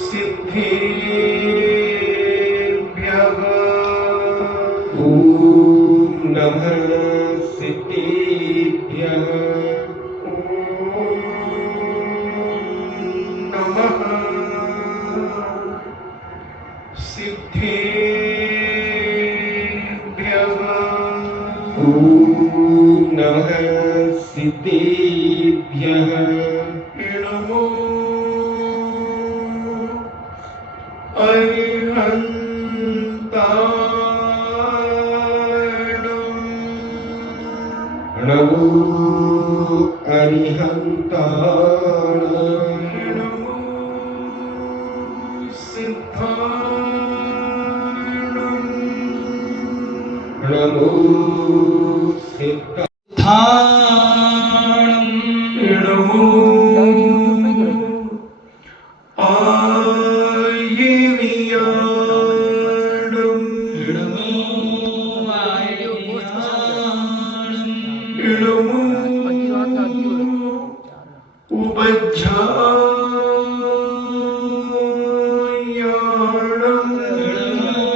सिद्धेभ्यः ॐ नमः सिद्धेभ्यः ॐ नमः सिद्धेभ्यः नमो अरिहन्ताणम् नमो अरिहन्ताणम् नमो सिद्धाणम् नमो सिद्धाणम् नमो आयेनियाणम् नमो आयेनियाणम् नमो उपज्झायाणम्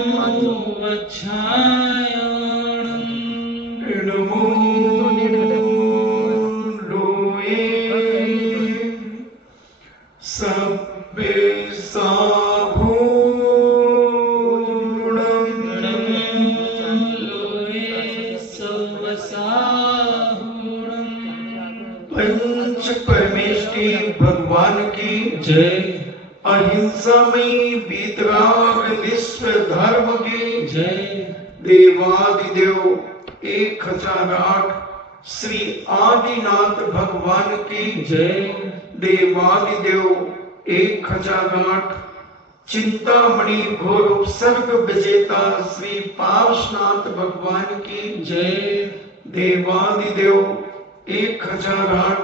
नमो उपज्झायाणम् नमो लोये सब्बे साभूणम् नमो लोये सवसाहूणम् पंच परमेष्टि भगवान की जय। अहिंसामयी वीतराग विश्व धर्म की जय। देवादिदेव 1008 श्री आदिनाथ भगवान की जय। देवादिदेव 1008 चिंतामणि घोर उपसर्ग विजेता श्री पार्श्वनाथ भगवान की जय। देवादिदेव 1008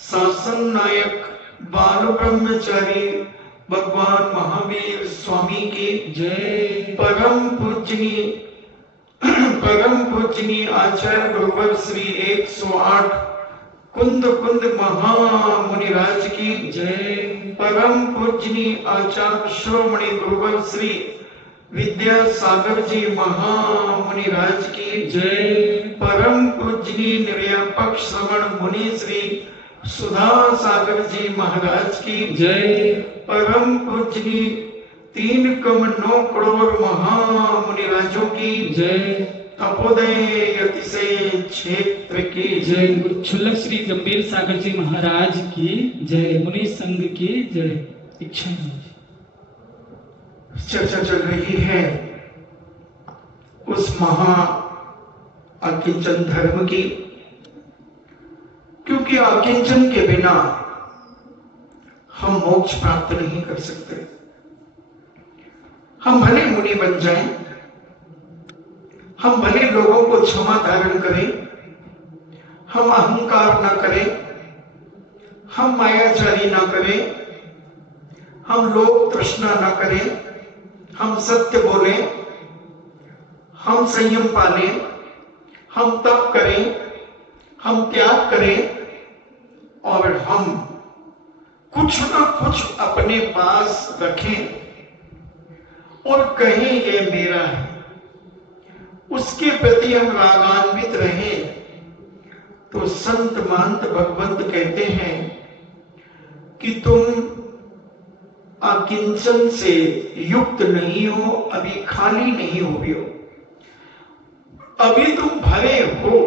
शासन नायक बाल ब्रह्मचारी भगवान महावीर स्वामी की जय। परम पूजनीय आचार्य गुरुवर श्री 108 कुंद महामुनिराज की जय। परम पूजनीय आचार्य श्रोमणी गुरुवर श्री विद्यासागर जी महामुनिराज की जय। परम पूजनीय निर्यापक श्रवण मुनि श्री सुधा सागर जी महाराज की जय। परम पूजनीय 3,9 करोड़ महामुनिराजों की जय। तपोदय अतिशय क्षेत्र की जय। गुरुछुल्लक श्री गंभीर सागर जी महाराज की जय। मुनि संघ की जय। इच्छा चर्चा चल रही है उस महा अकिंचन धर्म की, क्योंकि अकिंचन के बिना हम मोक्ष प्राप्त नहीं कर सकते। हम भले मुनि बन जाएं, हम भले लोगों को क्षमा धारण करें, हम अहंकार ना करें, हम मायाचारी ना करें, हम लोक तृष्णा ना करें, हम सत्य बोलें, हम संयम पालें, हम तप करें, हम त्याग करें और हम कुछ ना कुछ अपने पास रखें और कहें ये मेरा है, उसके प्रति हम रागान्वित रहें, तो संत महंत भगवंत कहते हैं कि तुम अकिंचन से युक्त नहीं हो, अभी खाली नहीं हो, अभी तुम भरे हो,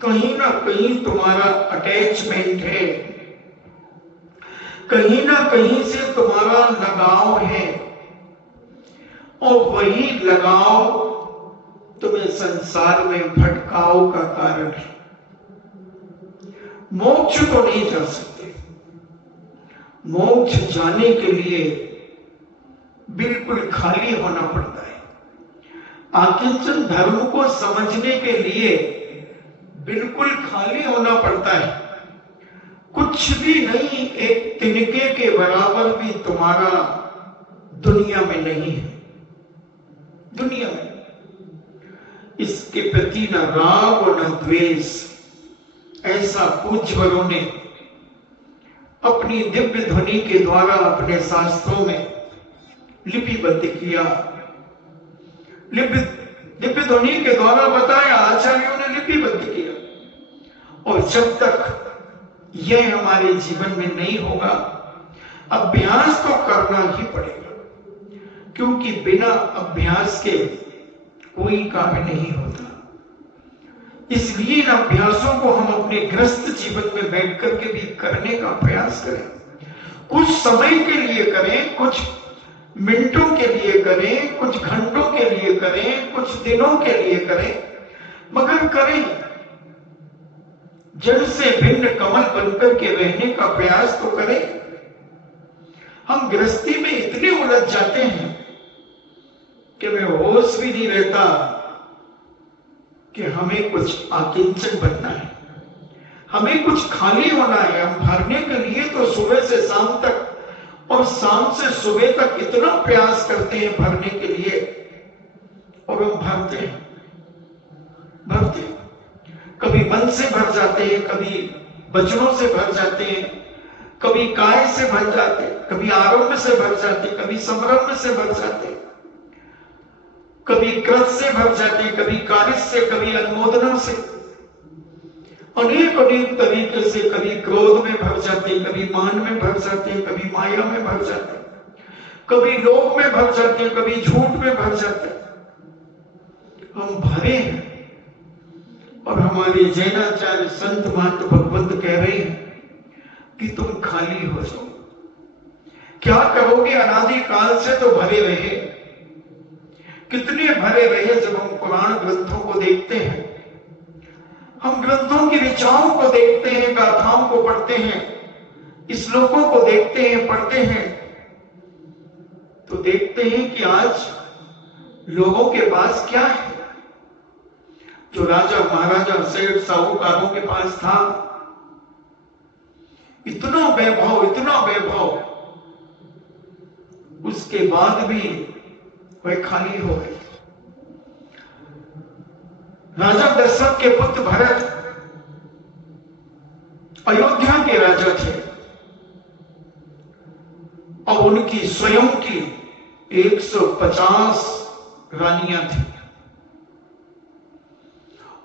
कहीं ना कहीं तुम्हारा अटैचमेंट है, कहीं ना कहीं से तुम्हारा लगाव है और वही लगाव तुम्हें संसार में भटकाव का कारण है। मोक्ष तो नहीं जा सकते। मोक्ष जाने के लिए बिल्कुल खाली होना पड़ता है। आकिंचन धर्म को समझने के लिए बिल्कुल खाली होना पड़ता है। कुछ भी नहीं, एक तिनके के बराबर भी तुम्हारा दुनिया में नहीं है। दुनिया में इसके प्रति न राग और न द्वेष, ऐसा पूज्यवरों ने अपनी दिव्य ध्वनि के द्वारा अपने शास्त्रों में लिपिबद्ध किया। दिव्य ध्वनि के द्वारा बताया, आचार्यों ने लिपिबद्ध किया। और जब तक यह हमारे जीवन में नहीं होगा, अभ्यास तो करना ही पड़ेगा, क्योंकि बिना अभ्यास के कोई कार्य नहीं होता। इसलिए इन अभ्यासों को हम अपने गृहस्थ जीवन में बैठ करके भी करने का प्रयास करें। कुछ समय के लिए करें, कुछ मिनटों के लिए करें, कुछ घंटों के लिए करें, कुछ दिनों के लिए करें, मगर करें। जड़ से भिन्न कमल बनकर के रहने का प्रयास तो करें। हम गृहस्थी में इतने उलझ जाते हैं कि मैं होश भी नहीं रहता कि हमें कुछ आकिंचन बनना है, हमें कुछ खाली होना है। हम भरने के लिए तो सुबह से शाम तक और शाम से सुबह तक इतना प्रयास करते हैं भरने के लिए, और हम भरते हैं। कभी मन से भर जाते हैं, कभी वचनों से भर जाते हैं, कभी काय से भर जाते हैं, कभी आरंभ से भर जाते हैं, कभी समारंभ से भर जाते हैं, कभी कृत से भर जाते हैं, कभी कार्य से, कभी अनुमोदना से, अनेक तरीके से। कभी क्रोध में भर जाते हैं, कभी मान में भर जाते हैं, कभी माया में भर जाते हैं, कभी लोभ में भर जाते हैं, कभी झूठ में भर जाते हैं। हम भरे हैं। और हमारे जैनाचार्य संत महंत भगवंत कह रहे हैं कि तुम खाली हो जाओ। क्या करोगे? अनादिकाल से तो भरे रहे। कितने भरे रहे। जब हम पुराण ग्रंथों को देखते हैं, हम ग्रंथों की ऋचाओं को देखते हैं, गाथाओं को पढ़ते हैं, श्लोकों को देखते हैं, पढ़ते हैं, तो देखते हैं कि आज लोगों के पास क्या है। जो राजा महाराजा सेठ साहूकारों के पास था, इतना वैभव, उसके बाद भी वह खाली हो गए। राजा दशरथ के पुत्र भरत अयोध्या के राजा थे, और उनकी स्वयं की 150 रानियां थी,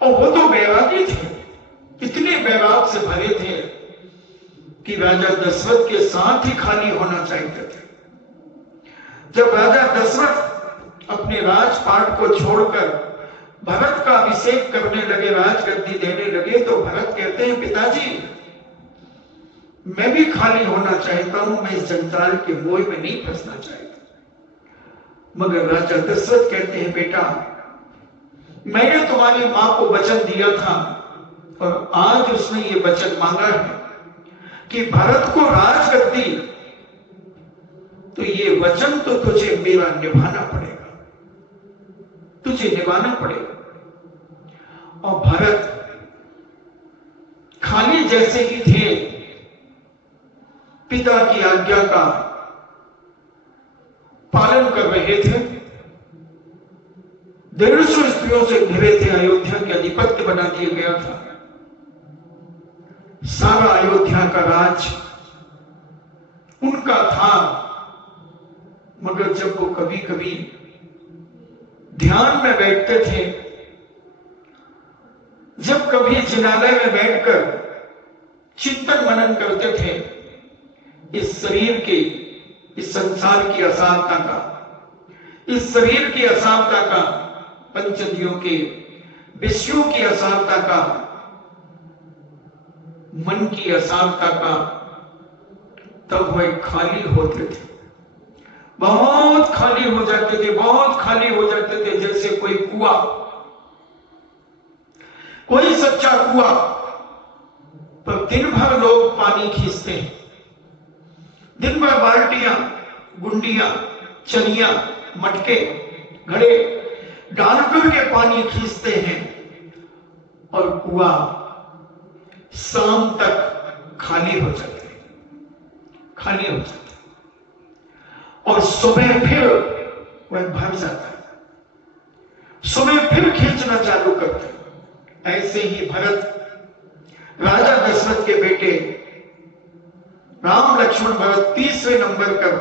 और वो तो बैरागी थे। इतने बैराग से भरे थे कि राजा दशरथ के साथ ही खाली होना चाहते थे। जब राजा दशरथ अपने राजपाट को छोड़कर भरत का अभिषेक करने लगे, राजगद्दी देने लगे, तो भरत कहते हैं, पिताजी मैं भी खाली होना चाहता हूं, मैं इस जंजाल के मोह में नहीं फंसना चाहता। मगर राजा दशरथ कहते हैं, बेटा मैंने तुम्हारी मां को वचन दिया था, और आज उसने ये वचन मांगा है कि भरत को राजगद्दी, तो ये वचन तो तुझे मेरा निभाना पड़ेगा, तुझे निभाना पड़ेगा। और भरत खाली जैसे ही थे, पिता की आज्ञा का पालन कर रहे थे। 150 स्त्रियों से घिरे थे, अयोध्या के अधिपत्य बना दिया गया था। सारा अयोध्या का राज उनका था। मगर जब वो कभी कभी ध्यान में बैठते थे, जब कभी जिनालय में बैठकर चिंतन मनन करते थे, इस शरीर के, इस संसार की असारता का, इस शरीर की असारता का, पंचदियों के विषयों की असारता का, मन की असारता का, तब वह खाली होते थे। बहुत खाली हो जाते थे, बहुत खाली हो जाते थे। जैसे कोई कुआं, कोई सच्चा कुआं, पर दिन भर लोग पानी खींचते हैं, दिन भर बाल्टियां, गुंडियां, चनिया, मटके, घड़े डाल करके पानी खींचते हैं, और कुआं शाम तक खाली हो जाते हैं, खाली हो जाते हैं, और सुबह फिर वह भर जाता है, सुबह फिर खींचना चालू करते हैं। ऐसे ही भरत राजा दशरथ के बेटे राम लक्ष्मण भरत तीसरे नंबर पर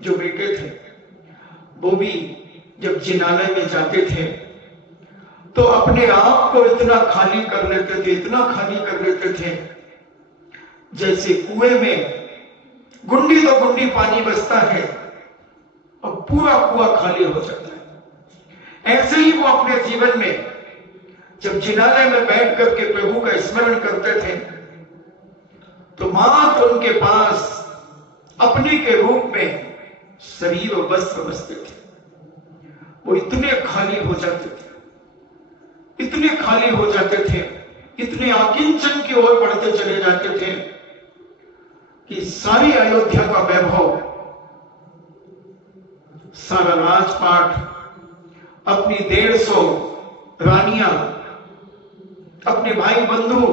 जो बेटे थे, वो भी जब जिनालय में जाते थे तो अपने आप को इतना खाली कर लेते थे, इतना खाली कर लेते थे, जैसे कुएं में गुंडी तो गुंडी पानी बसता है और पूरा कुआं खाली हो जाता है। ऐसे ही वो अपने जीवन में जब जिनालय में बैठ करके प्रभु का स्मरण करते थे तो मात्र उनके पास अपने के रूप में शरीर और वस्त्र बसते थे। वो इतने खाली हो जाते थे, इतने खाली हो जाते थे, इतने आकिंचन की ओर बढ़ते चले जाते थे कि सारी अयोध्या का वैभव, सारा राजपाट, अपनी 150 रानियां, अपने भाई बंधु,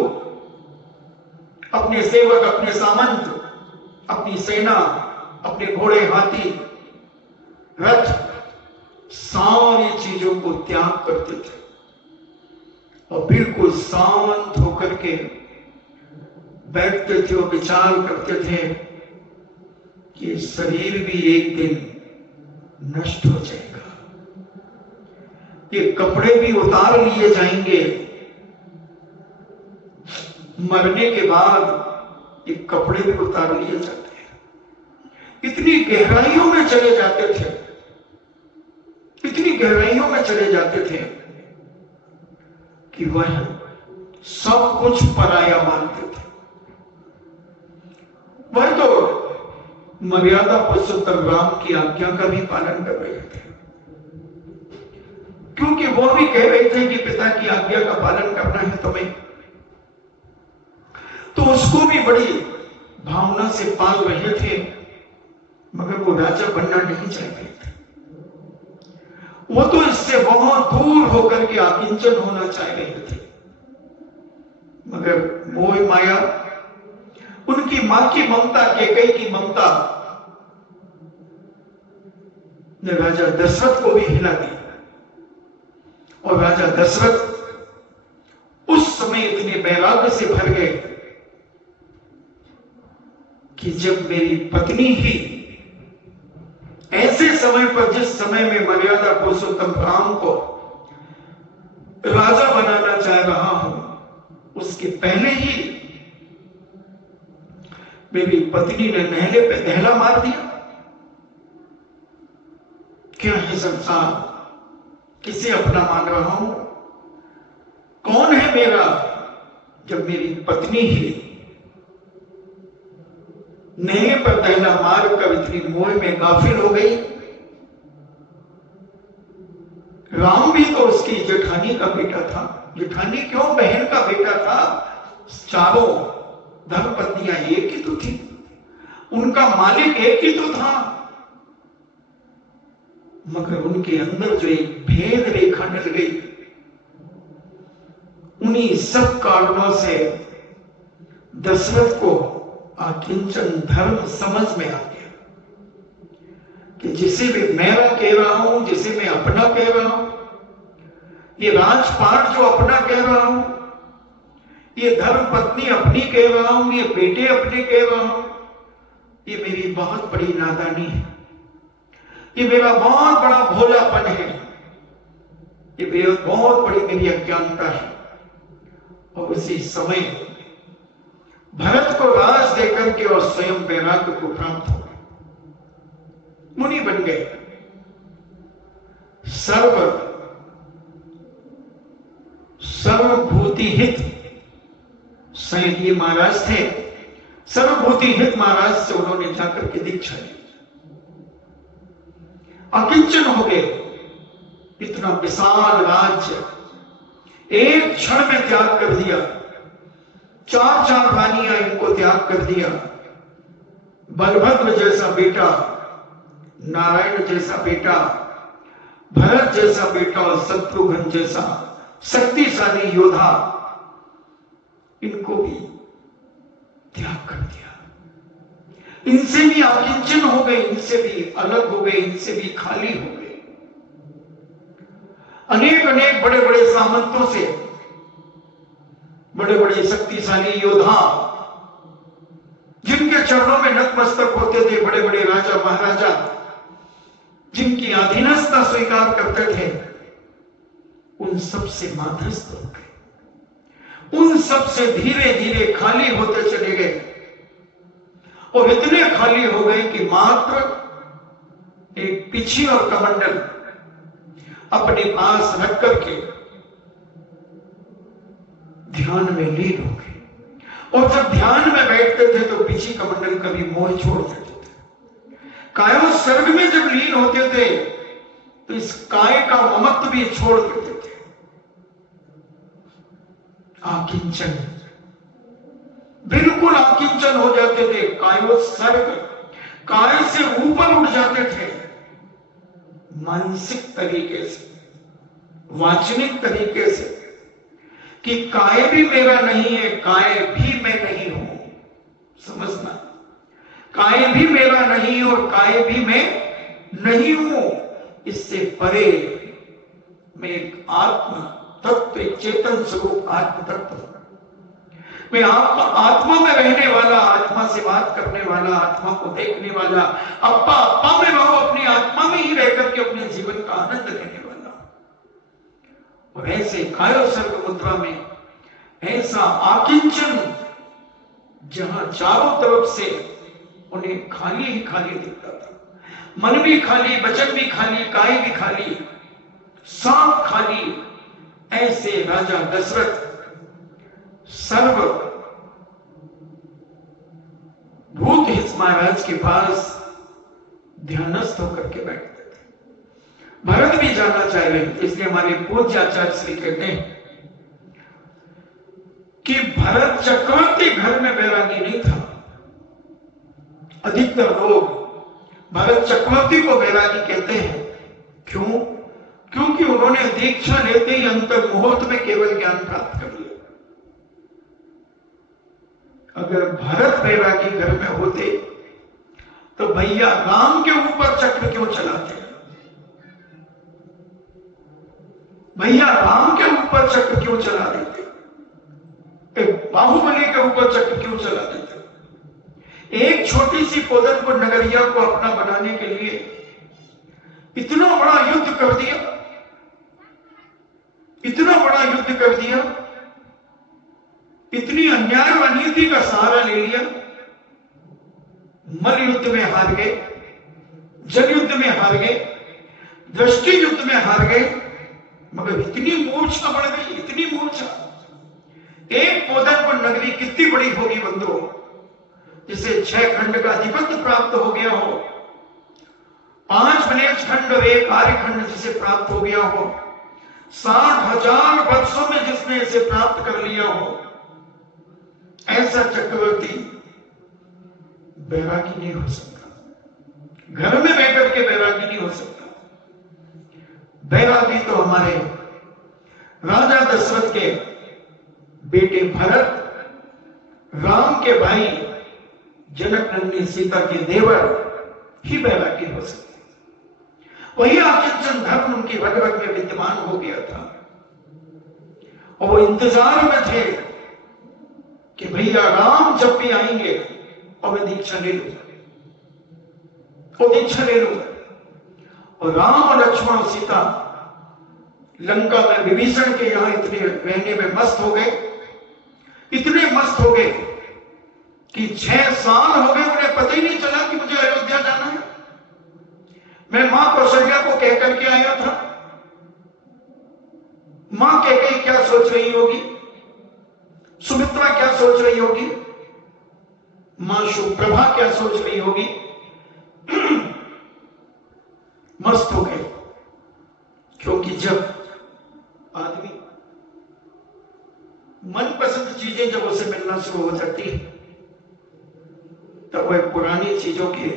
अपने सेवक, अपने सामंत, अपनी सेना, अपने घोड़े, हाथी, रथ, सारी चीजों को त्याग करते थे और बिल्कुल शांत होकर के बैठते थे और विचार करते थे कि शरीर भी एक दिन नष्ट हो जाएगा, ये कपड़े भी उतार लिए जाएंगे, मरने के बाद ये कपड़े भी उतार लिए जाते हैं। इतनी गहराइयों में चले जाते थे, इतनी गहराइयों में चले जाते थे कि वह सब कुछ पराया मानते थे। वह तो मर्यादा पुरुषोत्तम राम की आज्ञा का भी पालन कर रहे थे, क्योंकि वो भी कह रहे थे कि पिता की आज्ञा का पालन करना है तुम्हें, तो उसको भी बड़ी भावना से पाल रहे थे, मगर वो राजा बनना नहीं चाहते थे। वो तो इससे बहुत दूर होकर के आकिंचन होना चाह रहे थे, मगर मोह माया, उनकी मां की ममता, कैकेयी की ममता ने राजा दशरथ को भी हिला दी। और राजा दशरथ उस समय इतने वैराग्य से भर गए कि जब मेरी पत्नी ही ऐसे समय पर, जिस समय में मर्यादा पुरुषोत्तम राम को राजा बनाना चाह रहा हूं, उसके पहले ही मेरी पत्नी ने नहले पे नहला मार दिया। क्या है संसार, किसे अपना मान रहा हूं, कौन है मेरा, जब मेरी पत्नी ही नहले पर पहला मार कर इतनी मोह में गाफिल हो गई। राम भी तो उसकी जेठानी का बेटा था, जेठानी क्यों, बहन का बेटा था। चारों धर्मपत्नियां एक ही तो थी, उनका मालिक एक ही तो था, मगर उनके अंदर जो एक भेद रेखा डल गई, उन्हीं सब कारणों से दशरथ को आकिंचन धर्म समझ में आ गया कि जिसे भी मेरा कह रहा हूं, जिसे मैं अपना कह रहा हूं, ये राजपाट जो अपना कह रहा हूं, ये धर्म पत्नी अपनी कह रहा हूं, ये बेटे अपने कह रहा हूं, ये मेरी बहुत बड़ी नादानी है, ये मेरा बहुत बड़ा भोलापन है, ये बहुत बड़ी मेरी अज्ञानता है। और उसी समय भरत को राज देकर के और स्वयं वैराग्य को प्राप्त हो गए, मुनि बन गए। सर्वभूति हित सैनिक महाराज थे, सर्वभूति हित महाराज से उन्होंने जाकर के दीक्षा ली, अकिंचन हो गए। इतना विशाल राज्य एक क्षण में त्याग कर दिया, 4 रानियां इनको त्याग कर दिया। बलभद्र जैसा बेटा, नारायण जैसा बेटा, भरत जैसा बेटा और शत्रुघ्न जैसा शक्तिशाली योद्धा, इनको भी त्याग कर दिया। इनसे भी आकिंचन हो गए, इनसे भी अलग हो गए, इनसे भी खाली हो गए। अनेक अनेक बड़े बड़े सामंतों से, बड़े बड़े शक्तिशाली योद्धा, जिनके चरणों में नतमस्तक होते थे बड़े बड़े राजा महाराजा, जिनकी अधीनस्था स्वीकार करते थे, उन सब से माध्यस्थ हो गए, उन सब से धीरे धीरे खाली होते चले गए, और इतने खाली हो गए कि मात्र एक पिछी और कमंडल अपने पास रख करके ध्यान में लीन हो गए। और जब ध्यान में बैठते थे तो पिछी कमंडल कभी मोह छोड़ देते थे। कायो सर्ग में जब लीन होते थे तो इस काय का ममत्व भी छोड़ देते थे। आकिंचन, बिल्कुल आकिंचन हो जाते थे। कायो सर्ग, काय से ऊपर उठ जाते थे, मानसिक तरीके से, वाचनिक तरीके से, कि काय भी मेरा नहीं है, काय भी मैं नहीं हूं। समझना, काय भी मेरा नहीं और काय भी मैं नहीं हूं। इससे परे मैं एक आत्मा तत्व, एक चेतन स्वरूप आत्म तत्व हूं। मैं आपका आत्मा में रहने वाला, आत्मा से बात करने वाला, आत्मा को देखने वाला, अप्पा अप्पा में बहु अपनी आत्मा में ही रहकर के अपने जीवन का आनंद लेने वाला। और ऐसे कायो सर्ग मुद्रा में ऐसा आकिंचन, जहां चारों तरफ से उन्हें खाली ही खाली दिखता था। मन भी खाली, वचन भी खाली, काय भी खाली, सब खाली। ऐसे राजा दशरथ सर्व भूत हित महाराज के पास ध्यानस्थ होकर के बैठते थे। भरत भी जाना चाह रहे थे, इसलिए हमारे पूज्य आचार्य श्री कहते हैं कि भरत चक्रवर्ती घर में बैरागी नहीं था। अधिकतर लोग भरत चक्रवर्ती को बैरागी कहते हैं। क्यों? क्योंकि उन्होंने दीक्षा लेते ही अंतर मुहूर्त में केवल ज्ञान प्राप्त कर लिया। अगर भरत बैरागी घर में होते तो भैया राम के ऊपर चक्र क्यों चलाते? भैया राम के ऊपर चक्र क्यों चला देते? बाहुबली के ऊपर चक्र क्यों चला देते? एक छोटी सी कोदनपुर नगरिया को अपना बनाने के लिए इतना बड़ा युद्ध कर दिया, इतना बड़ा युद्ध कर दिया, इतनी अन्याय व अनीति का सहारा ले लिया। मल युद्ध में हार गए, जल युद्ध में हार गए, दृष्टि युद्ध में हार गए, मगर इतनी मूर्छा बढ़ गई, इतनी मूर्छा। एक कोदनपुर नगरी कितनी बड़ी होगी बंधुओं, जिसे 6 खंड का अधिपत्य प्राप्त हो गया हो, 5 विलेज खंड और 1 आर्य खंड जिसे प्राप्त हो गया हो, 60,000 वर्षों में जिसने इसे प्राप्त कर लिया हो, ऐसा चक्रवर्ती बैरागी नहीं हो सकता। घर में बैठकर के बैरागी नहीं हो सकता। बैरागी तो हमारे राजा दशरथ के बेटे भरत, राम के भाई जनक नंदनी सीता के देवर ही बैरागी हो सकते। वही आकिंचन धर्म उनकी रग रग में विद्यमान हो गया था, और वो इंतजार में थे कि भैया राम जब भी आएंगे और मैं दीक्षा ले लूंगा, वो दीक्षा ले लूंगा। और राम और लक्ष्मण और सीता लंका में विभीषण के यहां इतने रहने में मस्त हो गए, इतने मस्त हो गए कि 6 साल हो गए उन्हें पता ही नहीं चला कि मुझे अयोध्या जाना है। मैं मां कौशल्या को कह करके आया था, मां कैकेयी क्या सोच रही होगी, सुमित्रा क्या सोच रही होगी, मां सुप्रभा क्या सोच रही होगी। मस्त हो गए, क्योंकि जब आदमी मनपसंद चीजें जब उसे मिलना शुरू हो जाती है, तब वह पुरानी चीजों के,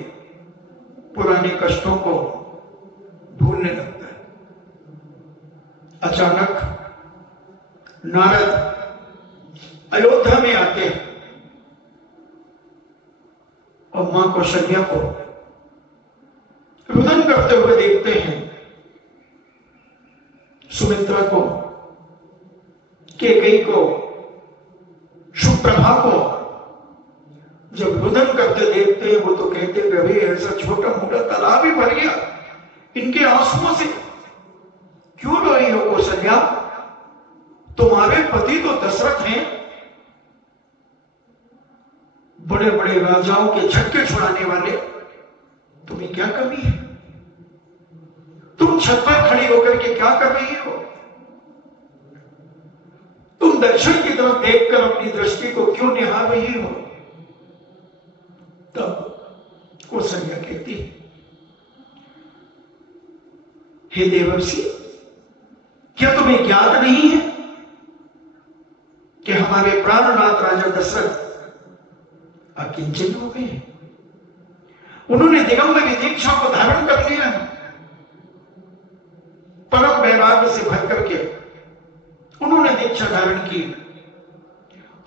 पुराने कष्टों को भूलने लगता है। अचानक नारद अयोध्या में आते हैं और मां कौशल्या को रुदन करते हुए देखते हैं, सुमित्रा को, कैकेयी को, सुप्रभा को। जब रुदन करते देखते हैं वो तो कहते हैं अरे ऐसा छोटा मोटा तालाब ही भर गया इनके आंसुओं से, क्यों रो रही हो कौशल्या? तुम्हारे पति तो दशरथ हैं, बड़े बड़े राजाओं के झटके छुड़ाने वाले, तुम्हें क्या कमी है? तुम छत पर खड़ी होकर के क्या कर रही हो? तुम दक्षिण की तरफ देखकर अपनी दृष्टि को क्यों निहार रही हो? तब कौशल्या कहती है, हे देवर्षि, क्या तुम्हें ज्ञात नहीं है कि हमारे प्राणनाथ राजा दशरथ अकिंचन हो गए? उन्होंने दिगंबर की दीक्षा को धारण कर लिया है। परम वैराग्य से भर करके उन्होंने दीक्षा धारण की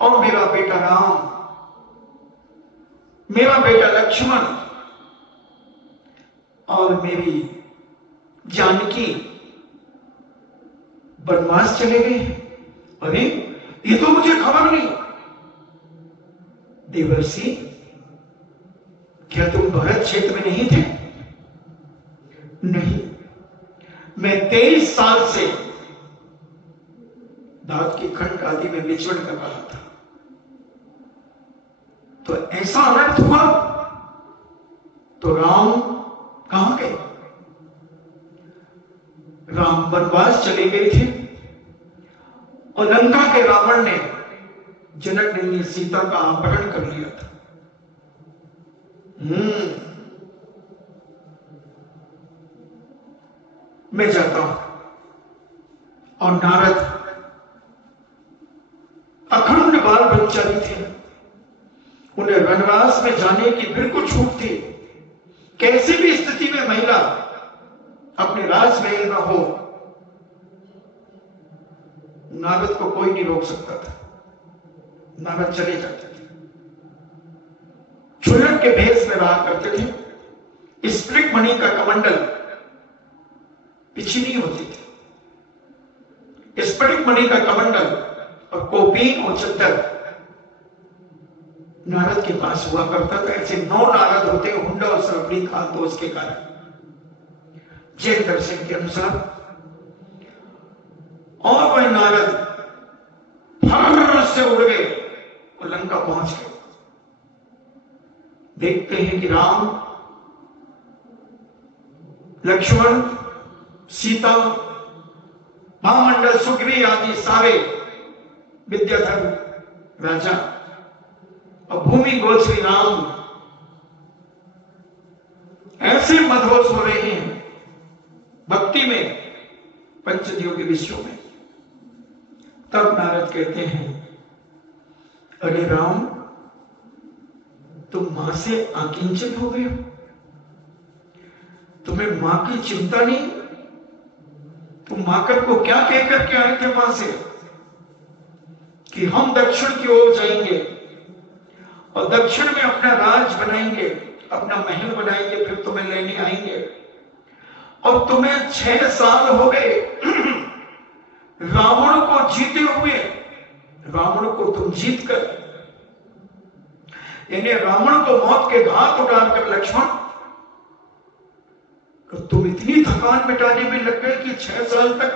और मेरा बेटा राम, मेरा बेटा लक्ष्मण और मेरी जानकी वनवास चले गए। अरे ये तो मुझे खबर नहीं। देवर्षि, क्या तुम भरत क्षेत्र में नहीं थे? नहीं, मैं 23 साल से दांत की खंड आदि में विचरण कर रहा था। तो ऐसा अनर्थ हुआ तो राम कहां गए? राम वनवास चले गए थे और लंका के रावण ने जनक ने सीता का अपहरण कर लिया था। मैं जाता हूं और नारद अखंड बाल ब्रह्मचारी थे, उन्हें वनवास में जाने की बिल्कुल छूट थी। कैसी भी स्थिति में महिला अपने राजमहल में हो, नारद को कोई नहीं रोक सकता था। नारद चले जाते थे, चुलट के भेष में रहा करते थे। स्प्रिक मणि का कमंडल पिछली होती थी, स्फटिक मणि का कमंडल और कोपीन और चद्दर नारद के पास हुआ करता था। ऐसे 9 नारद होते, हुंडा और सरपड़ी खान दोष के कारण। जैन दर्शन के अनुसार और वह नारद फर से उड़ गए और लंका पहुंच गए। देखते हैं कि राम, लक्ष्मण, सीता, महामंडल, सुग्रीव आदि सारे विद्याधर राजा और भूमि गोश्री राम ऐसे मदहोश हो रहे हैं भक्ति में, पंचदियों के विषयों में। तब नारद कहते हैं, अरे राम, तुम मां से आकिंचन हो गए हो? तुम्हें मां की चिंता नहीं? तुम माकर को क्या कह करके आए थे मां से कि हम दक्षिण की ओर जाएंगे और दक्षिण में अपना राज बनाएंगे, अपना महल बनाएंगे, फिर तुम्हें लेने आएंगे। और तुम्हें 6 साल हो गए रावण को जीते हुए। रावण को तुम जीत कर, यानी रावण को मौत के घाट उतारकर लक्ष्मण, तुम इतनी थकान मिटाने में लग गए कि 6 साल तक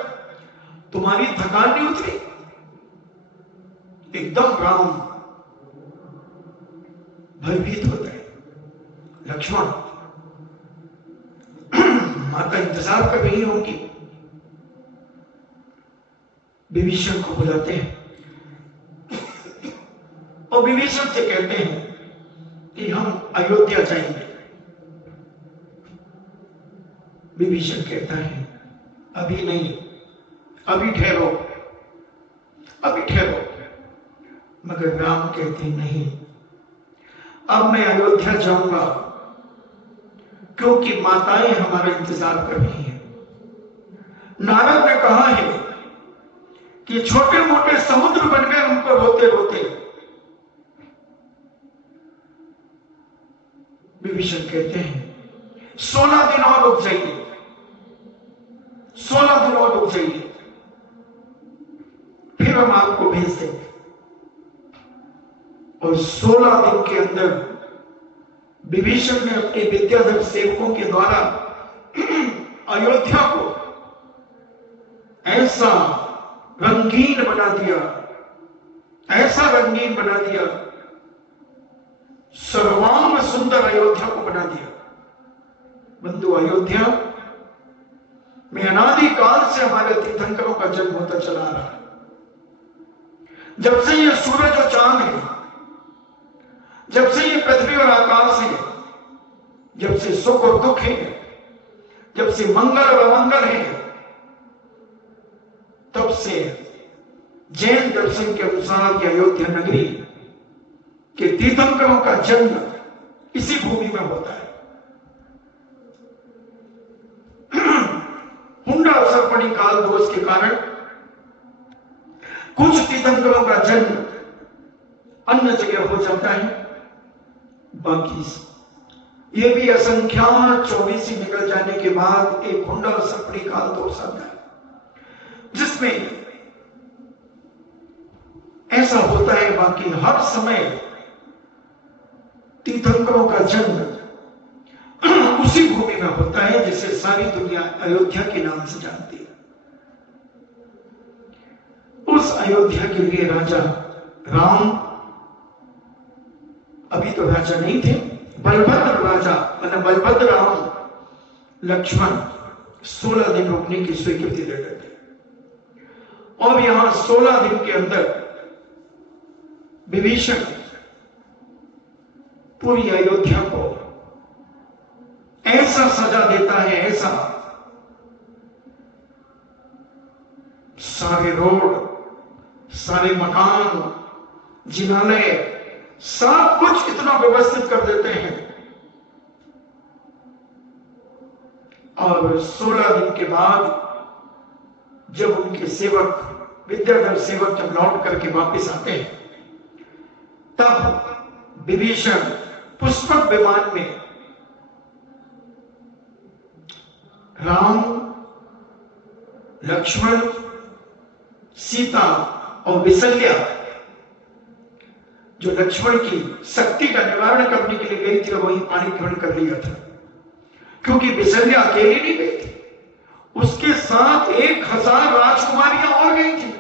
तुम्हारी थकान नहीं उतरी। एकदम राम भयभीत होता है। लक्ष्मण, माता इंतजार कर रही होगी। विभीषण को बुलाते हैं और विभीषण से कहते हैं कि हम अयोध्या जाएंगे। विभीषण कहता है, अभी नहीं, अभी ठहरो, अभी ठहरो। मगर राम कहते हैं, नहीं, अब मैं अयोध्या जाऊंगा क्योंकि माताएं हमारा इंतजार कर रही हैं। नारद ने कहा है कि छोटे मोटे समुद्र बन गए उनको रोते रोते। विभीषण कहते हैं, 16 दिन और रुक जाइए, 16 दिन और रुक जाइए, फिर हम आपको भेज देंगे। और 16 दिन के अंदर विभीषण ने अपने विद्याधर सेवकों के द्वारा अयोध्या को ऐसा रंगीन बना दिया, ऐसा रंगीन बना दिया, सर्वांग सुंदर अयोध्या को बना दिया। बंधु, अयोध्या में अनादिकाल से हमारे तीर्थंकरों का जन्म होता चला रहा है। जब से ये सूरज और चांद है, जब से ये पृथ्वी और आकाश है, जब से सुख और दुख है, जब से मंगल और अमंगल है, तब से जैन दर्शन के अनुसार ये अयोध्या नगरी के तीर्थंकरों का जन्म इसी भूमि में होता है। हुंडा सर्पणी काल दोष के कारण कुछ तीर्थंकरों का जन्म अन्य जगह हो जाता है, बाकी ये भी असंख्यात 24 निकल जाने के बाद एक हुंडा सर्पणी काल दोष आता है, जिसमें ऐसा होता है। बाकी हर समय तीर्थंकरों का जन्म उसी भूमि में होता है जिसे सारी दुनिया अयोध्या के नाम से जानती है। उस अयोध्या के लिए राजा राम, अभी तो राजा नहीं थे, बलभद्र राजा मतलब बलभद्र राम लक्ष्मण 16 दिन रुकने की स्वीकृति दे रहे थे। और यहां 16 दिन के अंदर विभीषण पूरी अयोध्या को ऐसा सजा देता है, ऐसा सारे रोड, सारे मकान, जिनालय, सब कुछ इतना व्यवस्थित कर देते हैं। और 16 दिन के बाद जब उनके सेवक, विद्याधर सेवक जब लौट करके वापस आते हैं, तब विभीषण पुष्पक विमान में राम, लक्ष्मण, सीता और विसल्या, जो लक्ष्मण की शक्ति का निवारण करने के लिए गई थी, वही पानी ग्रहण कर लिया था, क्योंकि विसल्या अकेली नहीं गई थी, उसके साथ 1000 राजकुमारियां और गई थी।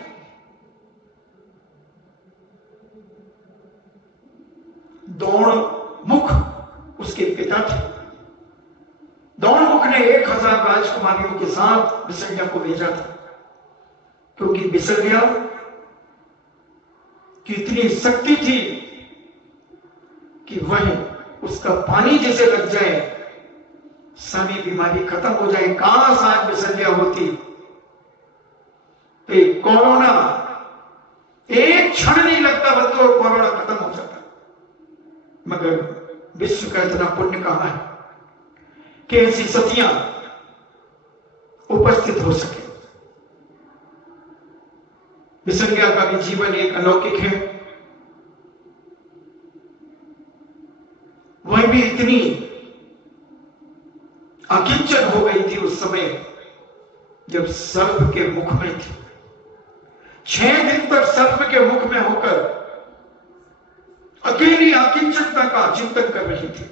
दौड़ मुख उसके पिता थे। दौड़मुख ने 1000 राजकुमारियों के साथ विसल्या को भेजा था, क्योंकि विसल्या की इतनी शक्ति थी कि वह, उसका पानी जैसे लग जाए सारी बीमारी खत्म हो जाए। काश आज विसल्या होती तो कोरोना एक क्षण नहीं लगता, बल्कि कोरोना खत्म हो जाता। मगर विश्व का इतना पुण्य कहां है कि ऐसी सतियां उपस्थित हो सके। विसल्या का भी जीवन एक अलौकिक है। वह भी इतनी अकिंचन हो गई थी उस समय जब सर्प के मुख में थी। 6 दिन तक सर्प के मुख में होकर अकेली अकिंचनता का चिंतन कर रही थी,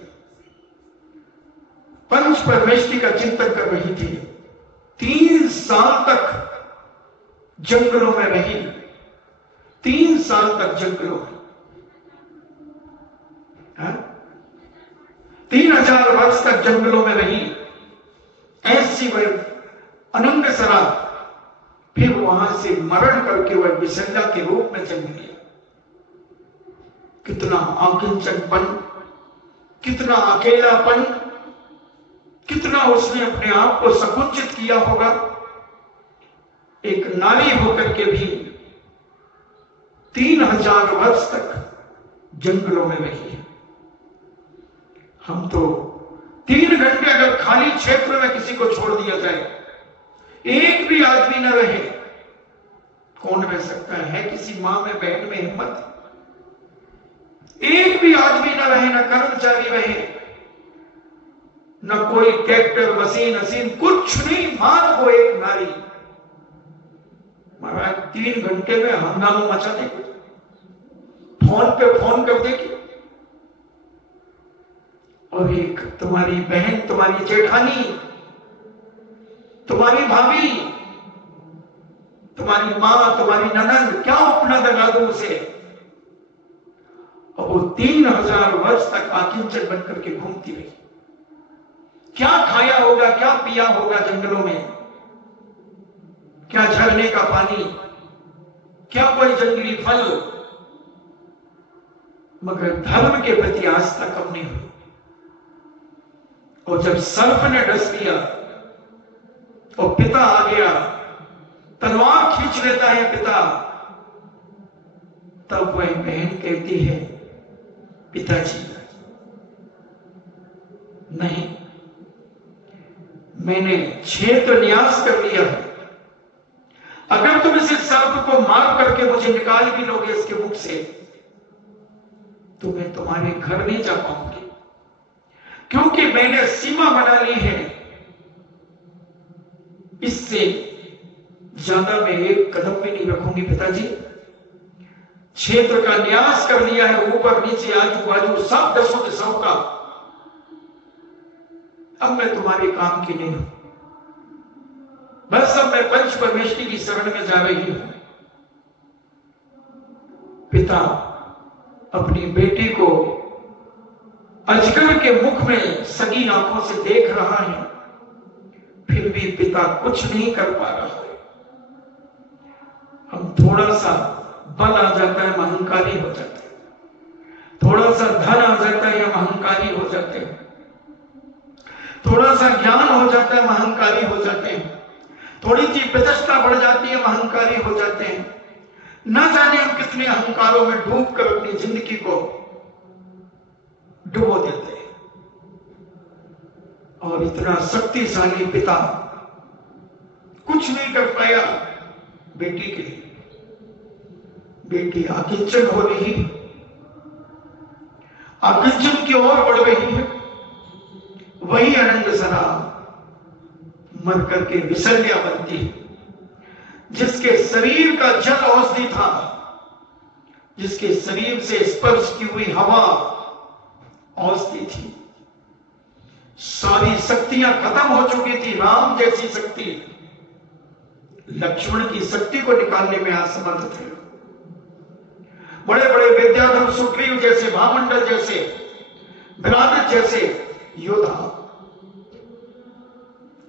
पंच परमेष्टि का चिंतन कर रही थी। 3 साल तक जंगलों में रही, 3 साल तक जंगलों में, 3000 वर्ष तक जंगलों में रही। ऐसी वह अनंग सरा, फिर वहां से मरण करके वह विसल्या के रूप में जन्म लिया। कितना अकिंचनपन, कितना अकेलापन, कितना उसने अपने आप को संकुचित किया होगा। एक नारी होकर के भी 3000 वर्ष तक जंगलों में रही है। हम तो 3 घंटे अगर खाली क्षेत्र में किसी को छोड़ दिया जाए, एक भी आदमी न रहे, कौन रह सकता है? किसी मां में, बहन में हिम्मत? एक भी आदमी न रहे, न कर्मचारी रहे, न कोई ट्रैक्टर, मशीन हसीन, कुछ नहीं, मान वो एक नारी। महाराज 3 घंटे में हंगामा मचा देगी, फोन पे फोन कर देगी, और एक तुम्हारी बहन, तुम्हारी जेठानी, तुम्हारी भाभी, तुम्हारी मां, तुम्हारी ननद, क्या अपना दगा दो उसे। और वो 3000 वर्ष तक आकिंचन बनकर के घूमती रही। क्या खाया होगा, क्या पिया होगा जंगलों में, क्या झरने का पानी, क्या कोई जंगली फल, मगर धर्म के प्रति आस्था कम नहीं हुई। और जब सर्प ने डस लिया और पिता आ गया, तलवार खींच लेता है पिता, तब वह बहन कहती है, पिताजी नहीं, मैंने क्षेत्र न्यास कर लिया है। अगर तुम इस सर्प को मार करके मुझे निकाल भी लोगे इसके मुख से, तो मैं तुम्हारे घर नहीं जा पाऊंगी, क्योंकि मैंने सीमा बना ली है। इससे ज्यादा मैं एक कदम भी नहीं रखूंगी पिताजी। क्षेत्र का न्यास कर लिया है, ऊपर नीचे आजू बाजू सब दसों के सौ का। अब मैं तुम्हारे काम की नहीं हूं, बस अब मैं पंच परमेष्टि की शरण में जा रही हूं। पिता अपनी बेटी को अजगर के मुख में सगी आंखों से देख रहा है, फिर भी पिता कुछ नहीं कर पा रहा है। हम थोड़ा सा बल आ जाता है, हम अहंकारी हो जाते हैं। थोड़ा सा धन आ जाता है, हम अहंकारी हो जाते हैं। थोड़ा सा ज्ञान हो जाता है, हम अहंकारी हो जाते हैं। थोड़ी सी प्रतिष्ठा बढ़ जाती है, हम अहंकारी हो जाते हैं। न जाने हम कितने अहंकारों में डूब कर अपनी जिंदगी को डुबो देते हैं। और इतना शक्तिशाली पिता कुछ नहीं कर पाया बेटी के लिए। बेटी आकिंचन हो रही, आकिंचन की ओर बढ़ रही है। वही अनंत सरा मर करके विसर्या बनती है, जिसके शरीर का जल औषधि था, जिसके शरीर से स्पर्श की हुई हवा औषधि थी। सारी शक्तियां खत्म हो चुकी थी। राम जैसी शक्ति लक्ष्मण की शक्ति को निकालने में असमर्थ थे। बड़े बड़े विद्याधर, सुग्रीव जैसे, महामंडल जैसे, विराट जैसे योद्धा,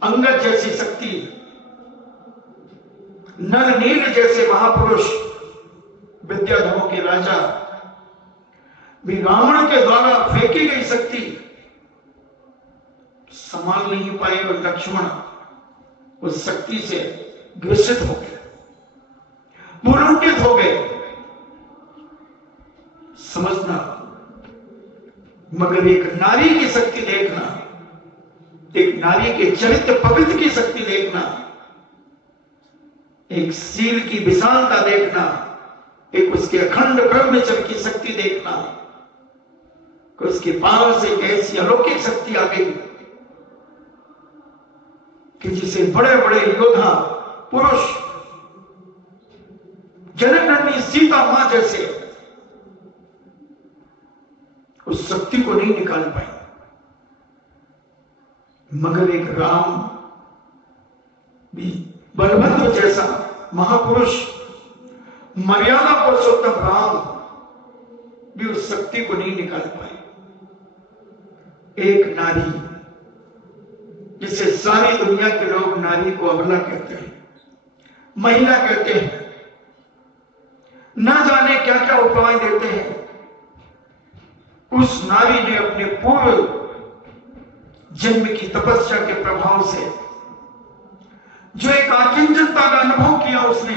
अंगद जैसी शक्ति, नल नील जैसे महापुरुष, विद्याधरों के राजा भी रावण के द्वारा फेंकी गई शक्ति संभाल नहीं पाए और लक्ष्मण उस शक्ति से ग्रसित हो गए, पुलकित हो गए। समझना, मगर एक नारी की शक्ति देखना, एक नारी के चरित्र पवित्र की शक्ति देखना, एक शील की विशालता देखना, एक उसके अखंड ब्रह्मचर्य की शक्ति देखना, कि उसके पास एक ऐसी अलौकिक शक्ति आ गई कि जिसे बड़े बड़े योद्धा पुरुष, जनकनंदिनी सीता मां जैसे उस शक्ति को नहीं निकाल पाए, मगर एक राम भी, बलभद्र जैसा महापुरुष, मर्यादा पुरुषोत्तम राम भी उस शक्ति को नहीं निकाल पाए। एक नारी, जिसे सारी दुनिया के लोग नारी को अबला कहते हैं, महिला कहते हैं, न जाने क्या क्या उपाय देते हैं, उस नारी ने अपने पूर्व जन्म की तपस्या के प्रभाव से जो एक आकिंचनता का अनुभव किया उसने,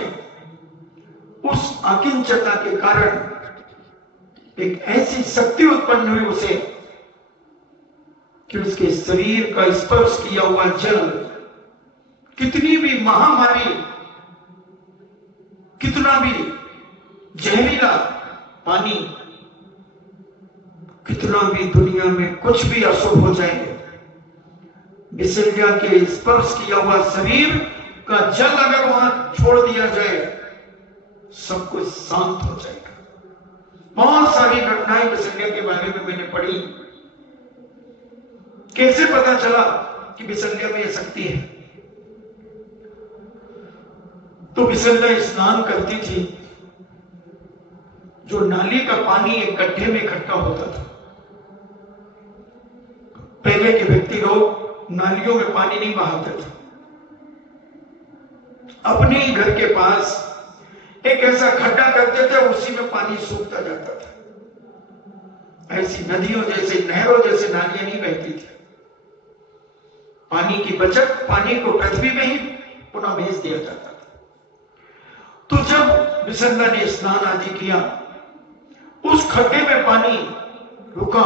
उस आकिंचनता के कारण एक ऐसी शक्ति उत्पन्न हुई उसे कि उसके शरीर का स्पर्श किया हुआ जल, कितनी भी महामारी, कितना भी जहरीला पानी, कितना भी दुनिया में कुछ भी अशुभ हो जाए, विसर्या के स्पर्श किया हुआ शरीर का जल अगर वहां छोड़ दिया जाए, सब कुछ शांत हो जाएगा। बहुत सारी घटनाएं विसर्या के बारे में मैंने पढ़ी कैसे पता चला कि विसंध्या में यह शक्ति है? तो विसंध्या स्नान करती थी, जो नाली का पानी एक गड्ढे में इकट्ठा होता था। पहले के व्यक्ति लोग नालियों में पानी नहीं बहाते थे, अपने ही घर के पास एक ऐसा खड्डा करते थे, उसी में पानी सूखता जाता था। ऐसी नदियों जैसे, नहरों जैसे नालियां नहीं बहती थी। पानी की बचत, पानी को पृथ्वी में ही पुनः भेज दिया जाता था। तो जब विसंध्या ने स्नान आदि किया, उस खड्डे में पानी रुका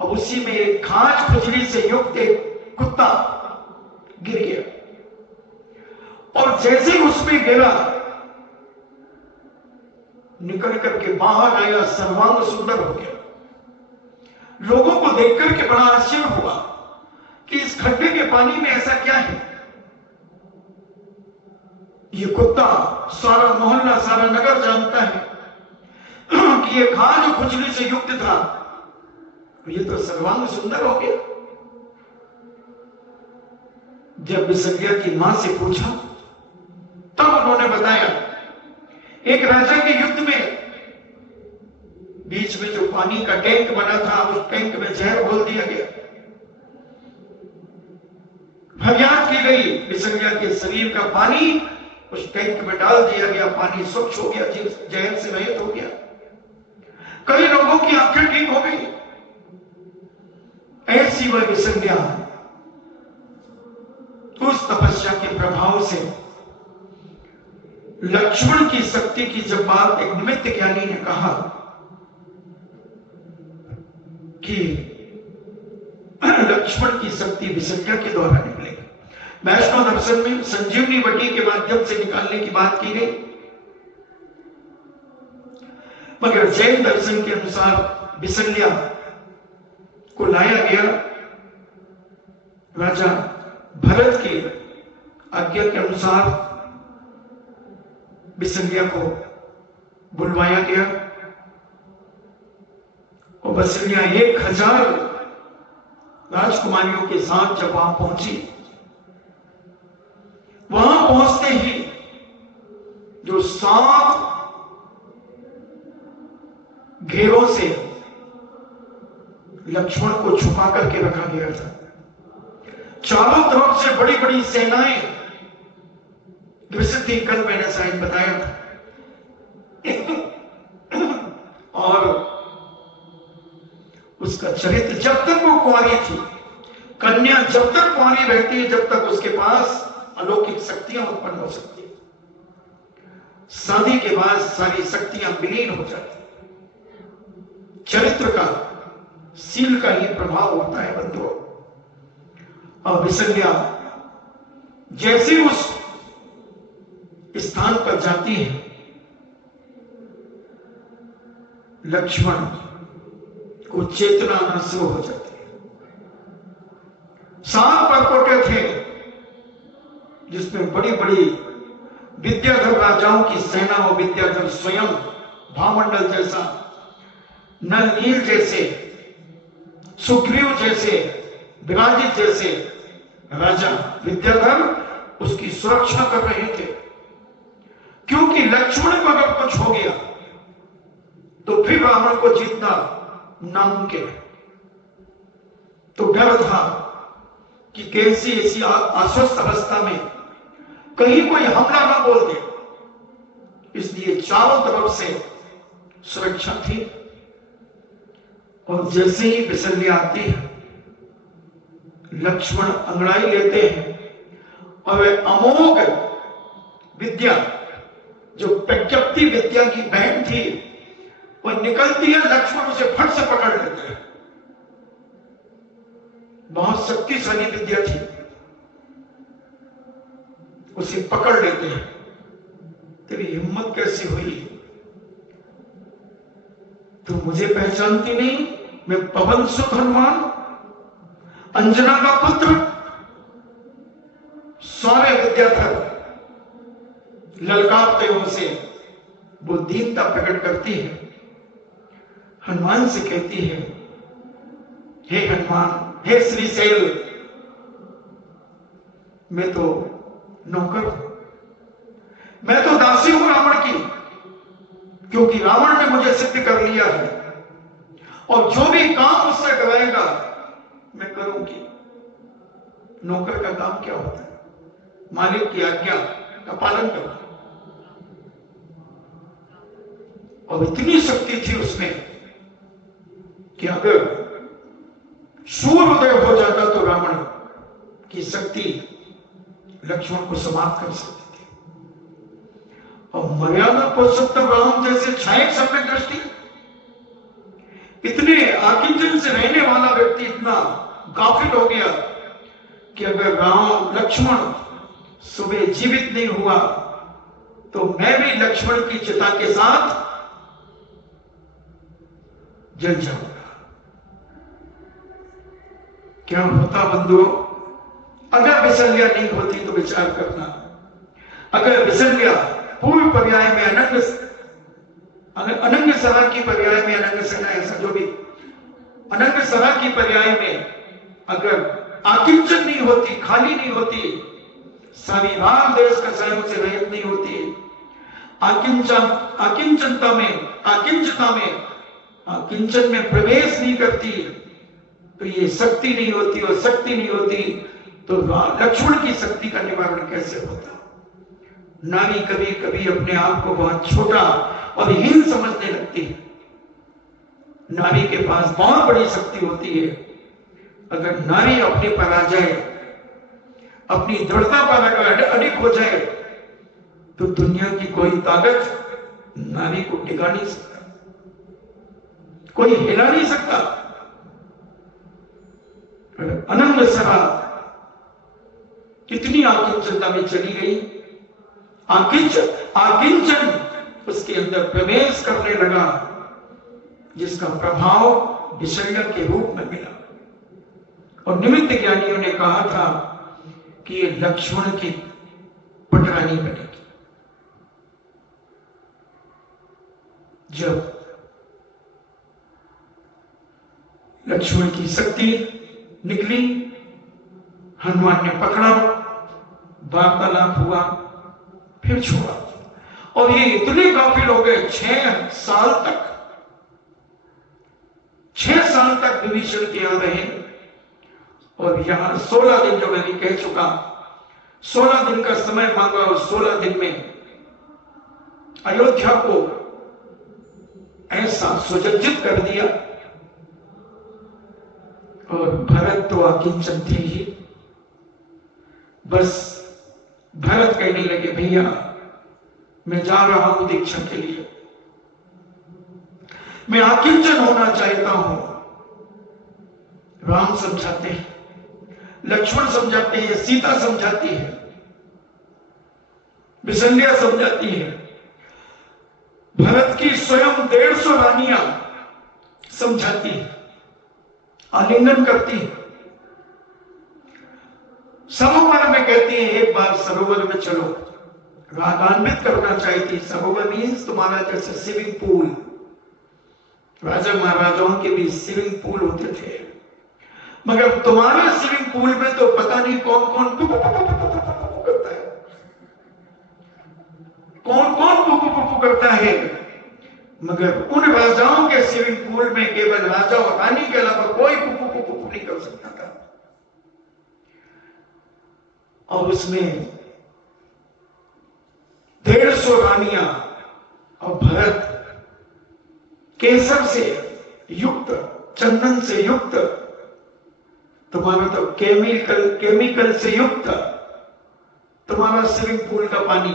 और उसी में एक खाज खुजली से युक्त एक कुत्ता गिर गया, और जैसे ही उसमें गिरा, निकल करके बाहर आया, सर्वांग सुंदर हो गया। लोगों को देखकर के बड़ा आश्चर्य हुआ कि इस खड्डे के पानी में ऐसा क्या है। ये कुत्ता सारा मोहल्ला, सारा नगर जानता है कि ये खाज खुजली से युक्त था, ये तो सर्वांग सुंदर हो गया। जब विसंध्या की मां से पूछा, तब उन्होंने बताया, एक राजा के युद्ध में बीच में जो पानी का टैंक बना था, उस टैंक में जहर घोल दिया गया। फरियाद की गई, विसंध्या के शरीर का पानी उस टैंक में डाल दिया गया, पानी स्वच्छ हो गया, जहर से रहित हो गया। कई लोगों की आंखें ठीक हो गई। ऐसी वह विसंध्या उस तपस्या के प्रभाव से लक्ष्मण की शक्ति की जब बात एक निमित्त ज्ञानी ने कहा कि लक्ष्मण की शक्ति विसंध्या के द्वारा निकलेगी, वैष्णव दर्शन में संजीवनी वटी के माध्यम से निकालने की बात की गई, मगर जैन दर्शन के अनुसार विसंध्या को लाया गया। राजा भरत की आज्ञा के अनुसार विसंध्या को बुलवाया गया और विसंध्या 1000 राजकुमारियों के साथ जब वहां पहुंची, वहां पहुंचते ही जो 7 घेरों से लक्ष्मण को छुपा करके रखा गया था, चारों तरफ से बड़ी बड़ी सेनाएं ग्रसित थी। कल मैंने शायद बताया था। और उसका चरित्र, जब तक वो कुंवारी थी, कन्या जब तक कुंवारी रहती है, जब तक उसके पास अलौकिक शक्तियां उत्पन्न हो सकती है। शादी के बाद सारी शक्तियां विलीन हो जाती। चरित्र का, सील का ही प्रभाव होता है बंधुओं। और विसंध्या जैसे उस स्थान पर जाती है, लक्ष्मण को चेतना आना शुरू हो जाती है। 7 परकोटे थे, जिसमें बड़ी बड़ी विद्याधर राजाओं की सेना और विद्याधर स्वयं, भामंडल जैसा, नल नील जैसे, सुग्रीव जैसे, विराजित जैसे राजा विद्याधर उसकी सुरक्षा कर रहे थे। क्योंकि लक्ष्मण को अगर कुछ हो गया तो फिर रावण को जीतना नामुमकिन है। तो डर था कि कैसी ऐसी अस्वस्थ अवस्था में कहीं कोई हमला ना बोल दे, इसलिए चारों तरफ से सुरक्षा थी। और जैसे ही विसंध्या आती है, लक्ष्मण अंगड़ाई लेते हैं और वे अमोघ विद्या, जो प्रज्ञप्ति विद्या की बहन थी, वह निकलती है, लक्ष्मण उसे फट से पकड़ लेते हैं। बहुत शक्तिशाली विद्या थी, उसे पकड़ लेते हैं। तेरी हिम्मत कैसी हुई? तू मुझे पहचानती नहीं? मैं पवन सुत हनुमान, अंजना का पुत्र। सारे विद्याधर ललकारते हुए उसे वो दीनता प्रकट करती है। हनुमान से कहती है, हे हनुमान, हे श्रीशैल, मैं तो नौकर हूं, मैं तो दासी हूं रावण की, क्योंकि रावण ने मुझे सिद्ध कर लिया है और जो भी काम मुझसे कराएगा मैं करूंगी। नौकर का काम क्या होता है? मालिक की आज्ञा का पालन करना। और इतनी शक्ति थी उसमें कि अगर सूर्योदय हो जाता तो रावण की शक्ति लक्ष्मण को समाप्त कर सकती थी। और मर्यादा पुरुषोत्तम राम जैसे छायक सम्यक दृष्टि, इतने आकिंचन से रहने वाला व्यक्ति इतना गाफिल हो गया कि अगर राम लक्ष्मण सुबह जीवित नहीं हुआ तो मैं भी लक्ष्मण की चिता के साथ जल जाऊंगा। क्या होता बंधुओं अगर विसल्या नहीं होती? तो विचार करना, अगर विसल्या पूर्व पर्याय में अनंग सरा की पर्याय में अनंग सरा, ऐसा जो भी अनंग सरा की पर्याय में अगर आकिंचन नहीं होती, खाली नहीं होती, सारी भाग देश का शहरों से रहित नहीं होती, आकिंचनता में आकिंचन में प्रवेश नहीं करती, तो ये शक्ति नहीं होती, और शक्ति नहीं होती तो लक्ष्मण की शक्ति का निवारण कैसे होता? नारी कभी कभी अपने आप को बहुत छोटा और हीन समझने लगती है। नारी के पास बहुत बड़ी शक्ति होती है। अगर नारी अपने पर आ जाए, अपनी दृढ़ता पर अगर अडिग हो जाए, तो दुनिया की कोई ताकत नारी को टिका नहीं सकता, कोई हिला नहीं सकता। अनंग सरा कितनी आकिंचनता में चली गई, आकिंचन उसके अंदर प्रवेश करने लगा, जिसका प्रभाव विषय के रूप में मिला। और निमित्त ज्ञानियों ने कहा था कि ये लक्ष्मण की पटरानी बनेगी। जब लक्ष्मण की शक्ति निकली, हनुमान ने पकड़ा, वार्तालाप हुआ, फिर छोड़ा। और ये इतने गाफिल हो गए 6 साल तक, 6 साल तक विभीषण के यहां रहे। और यहां 16 दिन, जो मैंने कह चुका, 16 दिन का समय मांगा और 16 दिन में अयोध्या को ऐसा सुसज्जित कर दिया। और भरत तो अकिंचन थे ही, बस भरत कहने लगे भैया मैं जा रहा हूं दीक्षा के लिए, मैं अकिंचन होना चाहता हूं। राम समझाते हैं, लक्ष्मण समझाते हैं, सीता समझाती है, विसंध्या समझाती है, भरत की स्वयं 150 रानियां समझाती है, आलिंगन करती है, सरोवर में कहती है एक बार सरोवर में चलो, रागान्वित करना चाहती। सरोवर मीन्स तुम्हारा जैसे स्विमिंग पूल, राजा महाराजाओं के भी स्विमिंग पूल होते थे, मगर तुम्हारे स्विमिंग पूल में तो पता नहीं कौन कौन करता है, कौन कौन पुपु करता है, मगर उन राजाओं के स्विमिंग पूल में केवल राजा और रानी के अलावा कोई पुपु नहीं कर सकता था। और उसमें 150 रानियां और भरत केसर से युक्त, चंदन से युक्त, तुम्हारा तो केमिकल से युक्त तुम्हारा स्विमिंग पूल का पानी,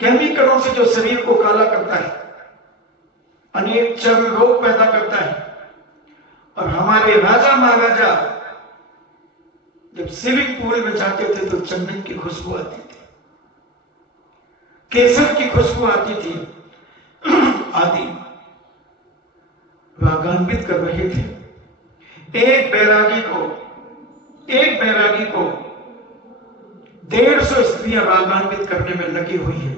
केमिकलों से जो शरीर को काला करता है, अनेक चर्म रोग पैदा करता है। और हमारे राजा महाराजा जब स्विमिंग पूल में जाते थे तो चंदन की खुशबू आती थी, केसर की खुशबू आती थी, आदि रागान्वित कर रहे थे। एक बैरागी को 150 स्त्रियां रागान्वित करने में लगी हुई है।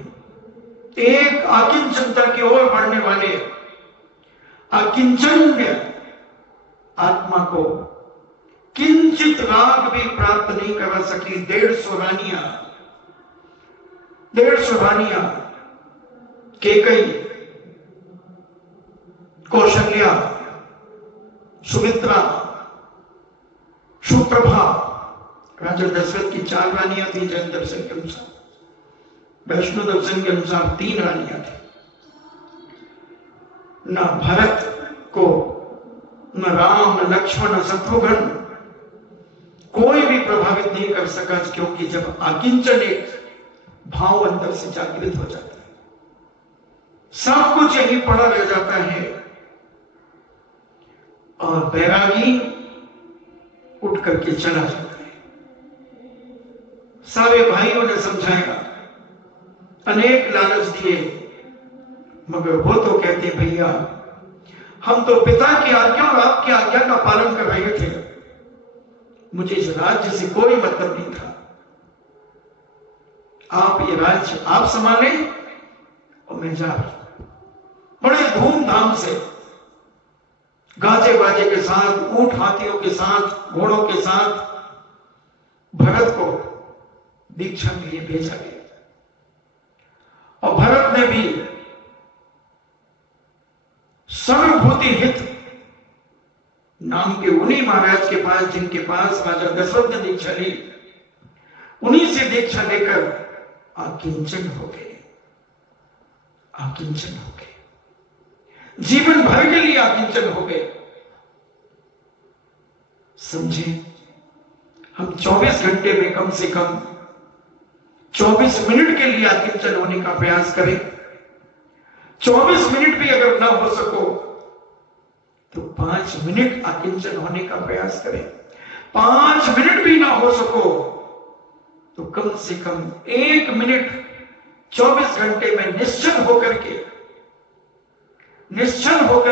एक आकिंचनता की ओर बढ़ने वाले आत्मा को किंचित राग भी प्राप्त नहीं करा सकी। 150 रानियां केकई, कौशल्या, सुमित्रा, सुप्रभा, राजा दशरथ की 4 रानियां थी जैन दर्शन के अनुसार। वैष्णो दर्शन के अनुसार 3 रानियां थी। न भरत को, न राम, न लक्ष्मण, न शत्रुघ्न कोई भी प्रभावित नहीं कर सका, क्योंकि जब आकिंचन एक भाव अंदर से जागृत हो जाता है, सब कुछ यही पड़ा रह जाता है और बैरागी उठ करके चला जाता है। सारे भाइयों ने समझाया, अनेक लालच दिए, मगर वो तो कहते भैया हम तो पिता की आज्ञा और आपकी आज्ञा का पालन कर रहे थे, मुझे इस राज्य से कोई मतलब नहीं था। आप ये राज्य आप संभालें और मैं जा रहा हूं। बड़े धूमधाम से गाजे बाजे के साथ, ऊंट हाथियों के साथ, घोड़ों के साथ भरत को दीक्षा के लिए भेजा गया। और भरत ने भी सर्वभूति हित नाम के उन्हीं महाराज के पास, जिनके पास राजा दशरथ ने दीक्षा ली, उन्हीं से दीक्षा लेकर आकिंचन हो गए। आकिंचन हो गए, जीवन भर के लिए आकिंचन हो गए। समझे, हम 24 घंटे में कम से कम 24 मिनट के लिए आकिंचन होने का प्रयास करें। 24 मिनट भी अगर ना हो सको तो 5 मिनट आकिंचन होने का प्रयास करें। 5 मिनट भी ना हो सको तो कम से कम 1 मिनट 24 घंटे में निश्चल होकर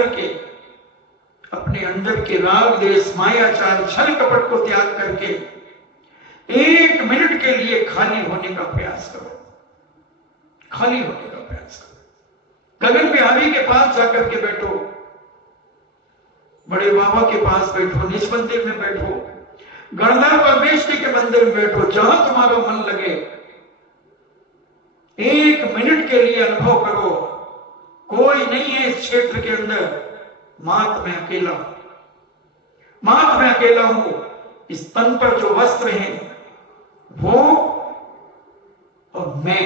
के अपने अंदर के राग देश, मायाचार, छल कपट को त्याग करके 1 मिनट के लिए खाली होने का प्रयास करो। खाली होने का प्रयास करो। गगन बिहारी के पास जाकर के बैठो, बड़े बाबा के पास बैठो, निज मंदिर में बैठो, गणधर परमेश्वर के मंदिर में बैठो, जहां तुम्हारा मन लगे 1 मिनट के लिए अनुभव करो, कोई नहीं है इस क्षेत्र के अंदर, मात्र मैं अकेला हूं। इस तन पर जो वस्त्र हैं वो और मैं,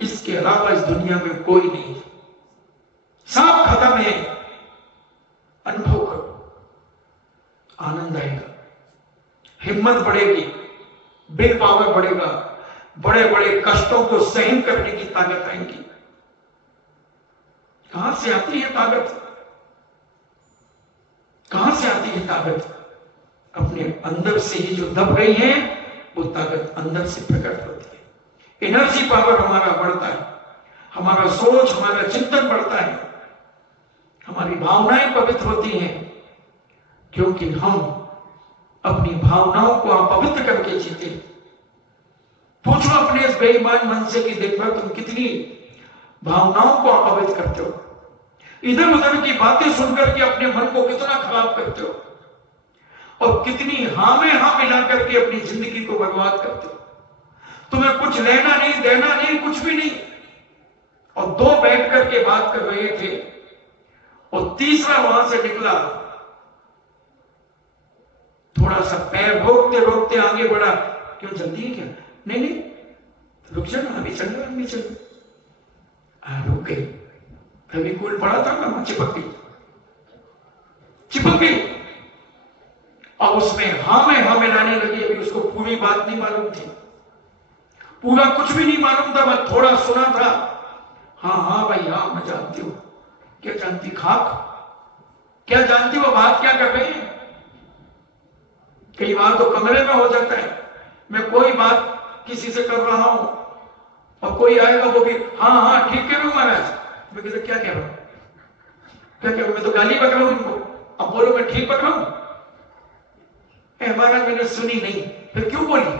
इसके अलावा इस दुनिया में कोई नहीं, सब खत्म है। अनुभव करो, आनंद आएगा, हिम्मत बढ़ेगी, विल पावर बढ़ेगा, बड़े बड़े कष्टों को सहन करने की ताकत आएगी। कहां से आती है ताकत? कहां से आती है ताकत? अपने अंदर से ही जो दब गई है वो ताकत अंदर से प्रकट होती है। एनर्जी पावर हमारा बढ़ता है, हमारा सोच, हमारा चिंतन बढ़ता है, हमारी भावनाएं पवित्र होती हैं, क्योंकि हम अपनी भावनाओं को अपवित्र करके जीते। पूछो अपने इस बेईमान मन से कि दिन भर तुम कितनी भावनाओं को अपवित्र करते हो, इधर उधर की बातें सुनकर के अपने मन को कितना खराब करते हो, और कितनी हां में हां मिला करके अपनी जिंदगी को बर्बाद करते हो। तुम्हें कुछ लेना नहीं, देना नहीं, कुछ भी नहीं, और 2 बैठ करके बात कर रहे थे और तीसरा वहां से निकला, थोड़ा सा पैर रोकते रोकते आगे बढ़ा। क्यों, जल्दी है क्या? नहीं, रुक जाना, अभी चल रहा, अभी चल। रुक गई, फेविकोल पड़ा था ना, चिपक गई, और उसमें हाँ में लाने लगी। अभी उसको पूरी बात नहीं मालूम थी, पूरा कुछ भी नहीं मालूम था, मैं थोड़ा सुना था। हाँ भाई, हाँ मैं जानती हूं। क्या जानती? खाक। क्या जानती हो? बात क्या कर रही है? कई बार तो कमरे में हो जाता है, मैं कोई बात किसी से कर रहा हूं और कोई आएगा, वो भी हाँ ठीक कह रहा हूं महाराज। मैं कहते क्या कह रहा हूं, क्या कह रहा हूं? मैं तो गाली पकड़ रहा हूं इनको, अब बोलो मैं ठीक पकड़ रहा हूं? महाराज मैंने सुनी नहीं। फिर क्यों बोली?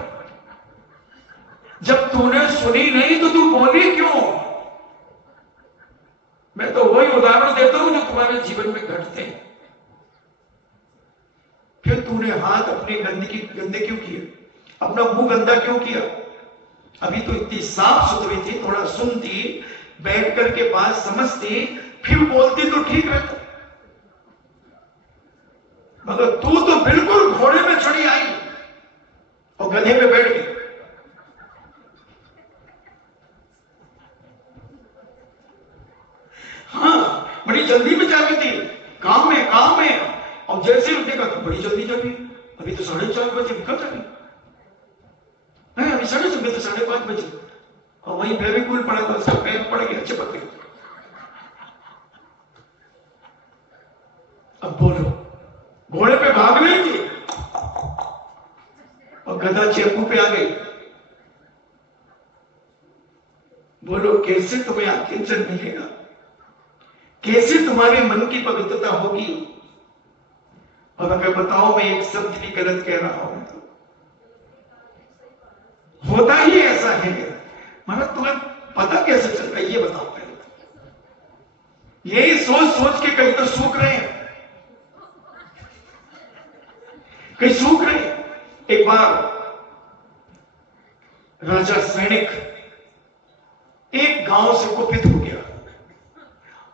जब तूने सुनी नहीं तो तू बोली क्यों? मैं तो वही उदाहरण देता हूं जो तुम्हारे जीवन में घटते हैं। फिर तूने हाथ अपने गंदे क्यों किए, अपना मुंह गंदा क्यों किया? अभी तो इतनी साफ सुथरी थी, थोड़ा सुनती, बैठ करके बात समझती, फिर बोलती तो ठीक रहता। मगर तू तो बिल्कुल घोड़े में चढ़ी आई और गधे पे बैठ गई। हाँ, बड़ी जल्दी में जागी थी, काम है। और जैसे उसने कहा बड़ी जल्दी जागी, अभी तो 4:30 बजे निकल जागी, नहीं अभी 4:30 बजे, तो 5:30 बजे। और वहीं फेविक्विक पड़ा था, उसका पैर पड़ गया, चिपक गया। अब बोलो, घोड़े पे भाग रही थी और गधा चेपू पे आ गई। बोलो कैसे तुम्हें आत्मचिंतन मिलेगा, कैसे तुम्हारे मन की पवित्रता होगी? और अगर बताओ मैं एक शब्द भी गलत कह रहा हूं तो होता ही ऐसा है। मतलब तुम्हें पता कैसे चलता है ये बताओ पहले। यही सोच सोच के कहीं तो सूख रहे हैं, कहीं सूख रहे हैं। एक बार राजा सैनिक एक गांव से कुपित हो गया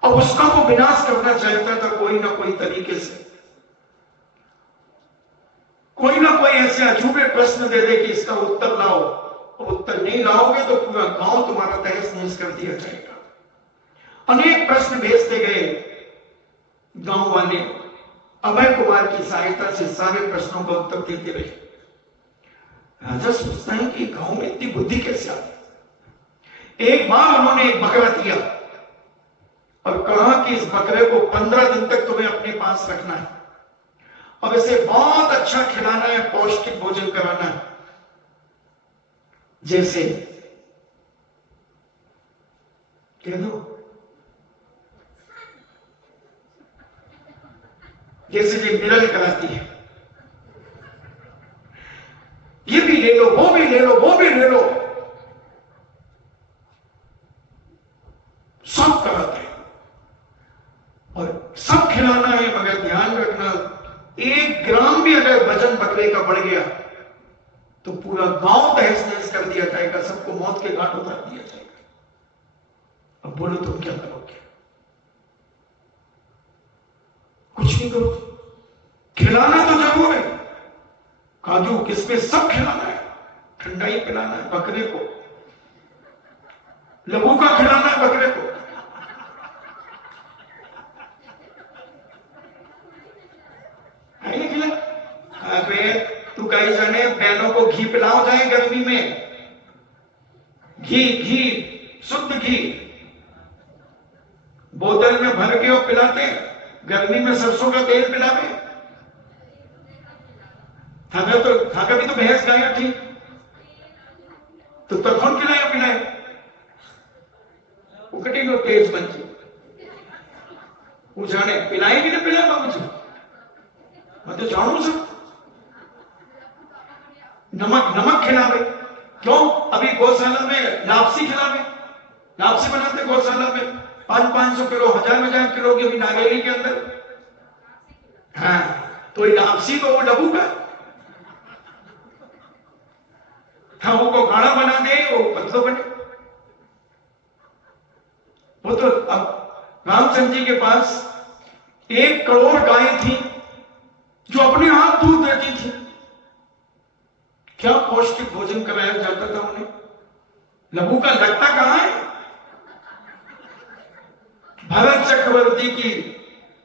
और उसका वो विनाश करना चाहता था कोई ना कोई तरीके से। कोई ना कोई ऐसे अजूबे प्रश्न दे दे कि इसका उत्तर लाओ, और उत्तर नहीं लाओगे तो पूरा गांव तुम्हारा तहस नहस कर दिया जाएगा। अनेक प्रश्न भेजते गए गांव वाले, अभय कुमार की सहायता से सारे प्रश्नों का उत्तर देते रहे। राजा सोचता है कि गांव में इतनी बुद्धि कैसे आई। एक बार उन्होंने एक बकरा दिया और कहा कि इस बकरे को 15 दिन तक तुम्हें अपने पास रखना है और इसे बहुत अच्छा खिलाना है, पौष्टिक भोजन कराना है। जैसे कह दो, जैसे ये मिरल कराती है, ये भी ले लो, वो भी ले लो, वो भी ले लो, सब कराते हैं और सब खिलाना है। मगर ध्यान रखना, 1 ग्राम भी अगर वजन बकरे का बढ़ गया तो पूरा गांव तहस नहस कर दिया जाएगा, सबको मौत के घाट उतार दिया जाएगा। अब बोलो तुम क्या करोगे? कुछ नहीं करो, खिलाना तो जरूर है। काजू किसमें सब खिलाना है, ठंडाई पिलाना है बकरे को, लहू का खिलाना है बकरे को। अबे तू कहीं जाने बैलों को घी पिलाओ जाए गर्मी में, घी शुद्ध घी बोतल में भर के और पिलाते, गर्मी में सरसों का तेल पिलावे। थाका भी तो भैंस गाय थी, तो कौन खिलाया पिलाए? उकटी लो तेज बंची, वो जाने पिलाएगी ना पिलाएगा मुझे, मैं तो जानू सब। नमक खिलावे, क्यों? अभी गौशाला में लापसी खिलावे, लापसी बनाते गौशाला में 500 किलो 1000 किलो की अभी नागेली के अंदर। हाँ, तो लापसी तो वो डबू का था, वो गाढ़ा बना दे, वो पतलो बने। वो तो अब रामचंद्र जी के पास 1 करोड़ गायें थी जो अपने आप दूध देती थी। क्या पौष्टिक भोजन कराया जाता था उन्हें? लहू का लट्टा कहां है? भरत चक्रवर्ती की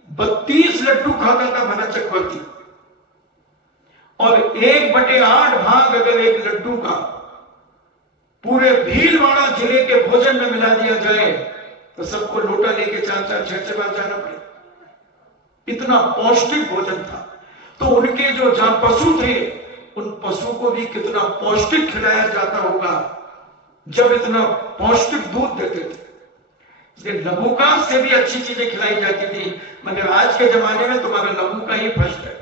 32 लड्डू खाता था भरत चक्रवर्ती, और 1/8 भाग अगर एक लड्डू का पूरे भीलवाड़ा जिले के भोजन में मिला दिया जाए तो सबको लोटा लेके 4-4 6-6 बार जाना पड़े। इतना पौष्टिक भोजन था। तो उनके जो जहां पशु थे, उन पशु को भी कितना पौष्टिक खिलाया जाता होगा जब इतना पौष्टिक दूध देते थे। इसलिए लघुका से भी अच्छी चीजें खिलाई जाती थी, मगर आज के जमाने में तुम्हारा लघुका ही फर्स्ट है।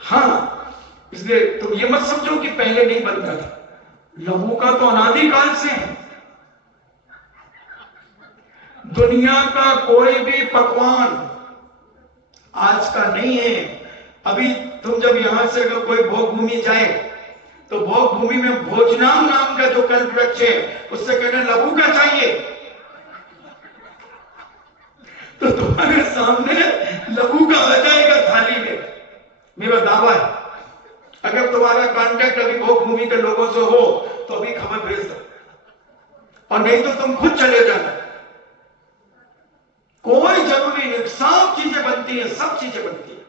हाँ, इसलिए तुम ये मत समझो कि पहले नहीं बनता था। लघुका तो अनादिकाल से है। दुनिया का कोई भी पकवान आज का नहीं है। अभी तुम जब यहां से अगर कोई भोग भूमि जाए तो भोग भूमि में भोजनाम नाम का जो कल्प वृक्ष है उससे कहने लघु का चाहिए, तो तुम्हारे सामने लघु का आ जाएगा थाली में। मेरा दावा है अगर तुम्हारा कांटेक्ट अभी भोग भूमि के लोगों से हो तो अभी खबर भेज दो, और नहीं तो तुम खुद चले जाना। कोई जरूरी नहीं, सब चीजें बनती हैं, सब चीजें बनती हैं,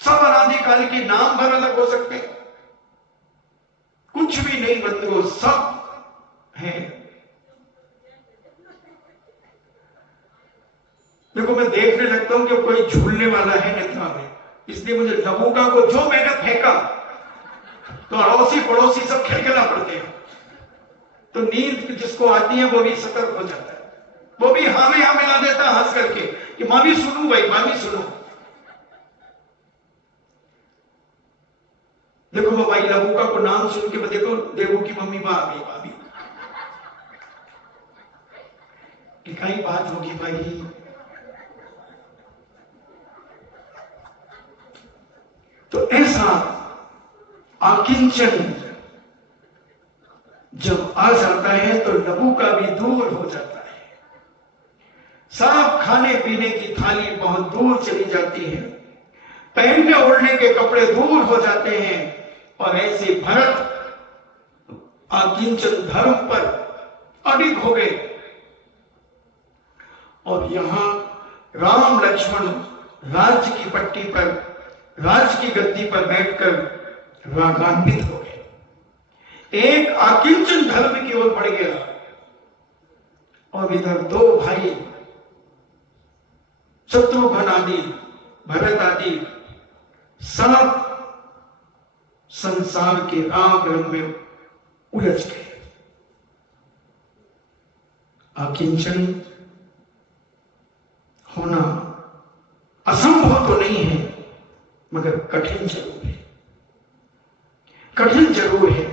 सब अनादिकाल के नाम भर अलग हो सकते हैं, कुछ भी नहीं बंधुओं, सब है। देखो मैं देखने लगता हूं कि कोई झूलने वाला है निद्रा में, इसलिए मुझे लबूका को जो मैंने फेंका तो अड़ोसी पड़ोसी सब खिलखिला पड़ते हैं, तो नींद जिसको आती है वो भी सतर्क हो जाता है, वो भी हाँ में हाँ मिला देता है हंस करके कि मां भी सुनू भाई, मां भी सुनू। देखो वो भाई लबूका को नाम सुन के देखो देवू की मम्मी मां आ गई, भाभी कई बात होगी भाई। तो ऐसा आकिंचन जब आ जाता है तो लबू का भी दूर हो जाता है, सब खाने पीने की थाली बहुत दूर चली जाती है, पहनने ओढ़ने के कपड़े दूर हो जाते हैं, और ऐसे भरत आकिंचन धर्म पर अडिग हो गए। और यहां राम लक्ष्मण राज्य की पट्टी पर, राज्य की गद्दी पर बैठकर रागान्वित हो गए, एक आकिंचन धर्म की ओर बढ़ गया। और इधर दो भाई शत्रुघ्न आदि, भरत आदि सब संसार के राग रंग में उलझ गए। आकिंचन होना असंभव तो नहीं है, मगर कठिन जरूर है, कठिन जरूर है।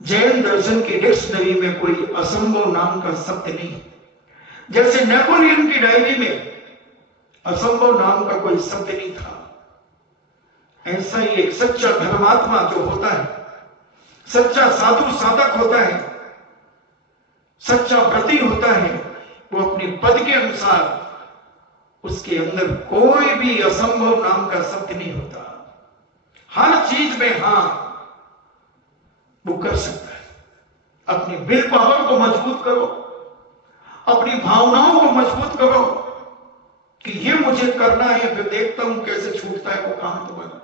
जैन दर्शन की डिक्शनरी में कोई असंभव नाम का शब्द नहीं, जैसे नेपोलियन की डायरी में असंभव नाम का कोई शब्द नहीं था, ऐसा ही एक सच्चा धर्मात्मा जो होता है, सच्चा साधु साधक होता है, सच्चा व्रती होता है, वो अपने पद के अनुसार उसके अंदर कोई भी असंभव नाम का शब्द नहीं होता, हर चीज में हां वो कर सकता है। अपनी विल पावर को मजबूत करो, अपनी भावनाओं को मजबूत करो कि ये मुझे करना है, फिर देखता हूं कैसे छूटता है वो काम तुम्हारा।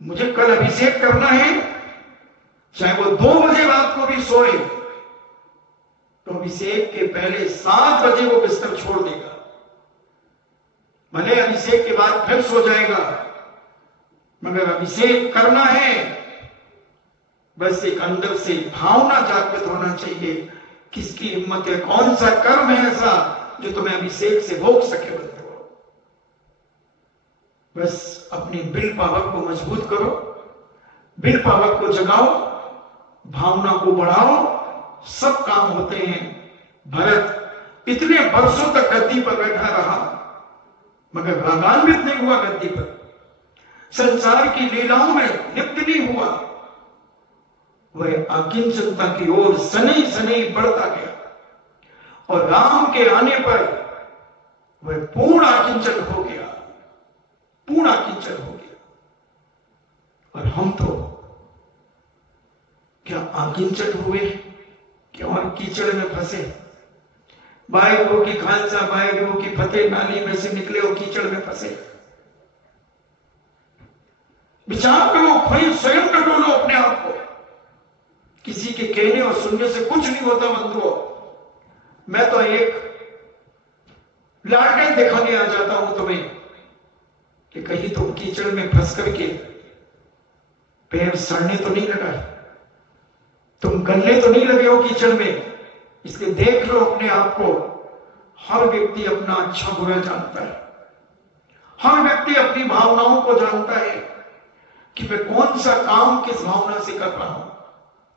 मुझे कल अभिषेक करना है, चाहे वो 2 बजे रात को भी सोए तो अभिषेक के पहले 7 बजे वो बिस्तर छोड़ देगा, भले अभिषेक के बाद फिर सो जाएगा, मगर अभिषेक करना है। बस एक अंदर से भावना जागृत होना चाहिए, किसकी हिम्मत है, कौन सा कर्म है ऐसा जो तुम्हें अभिषेक से रोक सके। बस अपनी विल पावर को मजबूत करो, विल पावर को जगाओ, भावना को बढ़ाओ, सब काम होते हैं। भरत इतने वर्षों तक गद्दी पर बैठा रहा मगर रागान्वित नहीं हुआ, गद्दी पर संसार की लीलाओं में लिप्त नहीं हुआ, वह अकिंचनता की ओर सनी सनी बढ़ता गया, और राम के आने पर वह पूर्ण अकिंचन हो गया, पूर्ण अकिंचन हो गया। और हम तो क्या अकिंचन हुए कि और कीचड़ में फंसे, वाहेगुरु की खालसा वाहेगुरु की फतेह नाली में से निकले और कीचड़ में फंसे। विचार करो, खुद स्वयं टटोलो अपने आप को, किसी के कहने और सुनने से कुछ नहीं होता बंधुओं। मैं तो एक लालटेन दिखाने आ जाता हूं तुम्हें कि कहीं तुम कीचड़ में फंस करके पैर सड़ने तो नहीं लगा, तुम गलने तो नहीं लगे हो कीचड़ में। इसलिए देख लो अपने आप को। हर व्यक्ति अपना अच्छा बुरा जानता है, हर व्यक्ति अपनी भावनाओं को जानता है कि मैं कौन सा काम किस भावना से कर रहा हूं,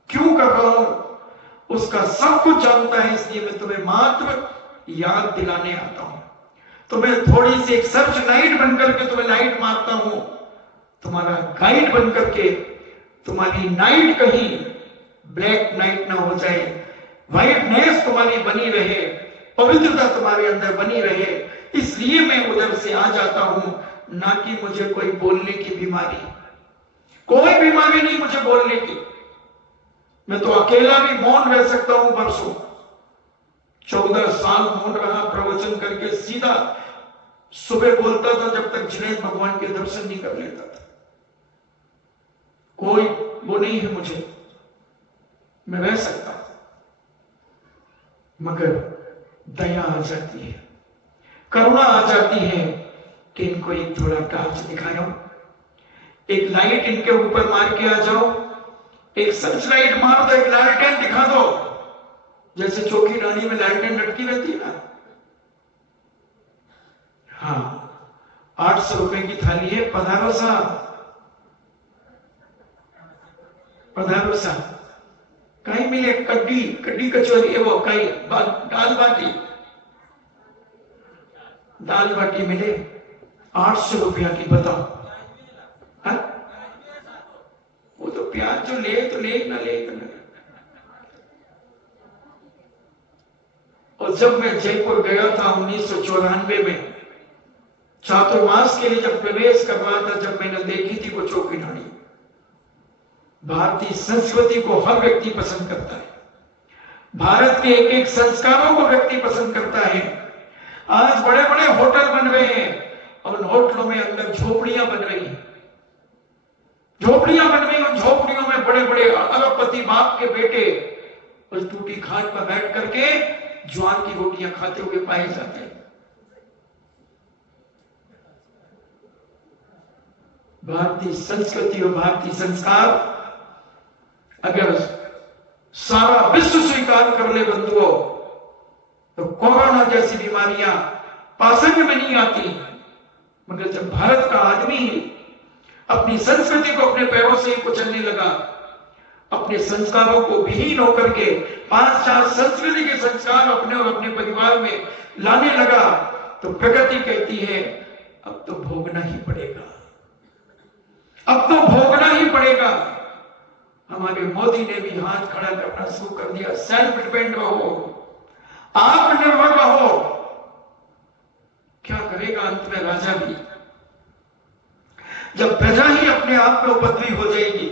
क्यों कर रहा हूं, उसका सब कुछ जानता है, इसलिए मैं तुम्हें मात्र याद दिलाने आता हूं। तुम्हें थोड़ी सी एक सर्च लाइट बनकर के तुम्हें लाइट मारता हूं, तुम्हारा गाइड बनकर के तुम्हारी नाइट कहीं ब्लैक नाइट ना हो जाए, व्हाइटनेस तुम्हारी बनी रहे, पवित्रता तुम्हारे अंदर बनी रहे, इसलिए मैं उधर से आ जाता हूं। ना कि मुझे कोई बोलने की बीमारी, कोई बीमारी नहीं मुझे बोलने की। मैं तो अकेला भी मौन रह सकता हूं बरसों, 14 साल मौन रहा प्रवचन करके, सीधा सुबह बोलता था जब तक जुनैद भगवान के दर्शन नहीं कर लेता था। कोई वो नहीं है मुझे, मैं रह सकता हूं, मगर दया आ जाती है, करुणा आ जाती है कि इनको एक थोड़ा टार्च दिखाओ, एक लाइट इनके ऊपर मार के आ जाओ, एक सर्च लाइट मार दो, एक लालटेन दिखा दो, जैसे चौकी रानी में लालटेन लटकी रहती है ना। हाँ, 800 रुपए की थाली है, पधारो साहब, पधारो साहब। कहीं मिले कड्डी कड्डी कचौरी, वो कहीं दाल बाटी, दाल बाटी मिले 800 रुपया की, बताओ। हाँ? वो तो प्याज जो ले तो ले ना ले ना। और जब मैं जयपुर गया था 1994 में, चातुर्मास के लिए जब प्रवेश कर रहा था, जब मैंने देखी थी वो चौकी रानी, भारतीय संस्कृति को हर व्यक्ति पसंद करता है, भारत के एक एक संस्कारों को व्यक्ति पसंद करता है। आज बड़े बड़े होटल बन रहे हैं और उन होटलों में अंदर झोपड़ियां बन रही हैं, झोपड़ियां बन रही, उन झोपड़ियों में बड़े बड़े अरबपति बाप के बेटे उस टूटी खाट पर बैठ करके ज्वार की रोटियां खाते हुए पाए जाते हैं। भारतीय संस्कृति और भारतीय संस्कार अगर सारा विश्व स्वीकार कर ले बंधुओं, तो कोरोना जैसी बीमारियां पासंग में नहीं आती। मगर जब भारत का आदमी अपनी संस्कृति को अपने पैरों से कुचलने लगा, अपने संस्कारों को विहीन होकर के 5-4 संस्कृति के संस्कार अपने और अपने परिवार में लाने लगा, तो प्रकृति कहती है अब तो भोगना ही पड़ेगा, अब तो भोगना ही पड़ेगा। हमारे मोदी ने भी हाथ खड़ा करना शुरू कर दिया, सेल्फ डिपेंड रहो, आत्मनिर्भर रहो। क्या करेगा अंत में राजा भी? जब प्रजा ही अपने आप में उपद्रवी हो जाएगी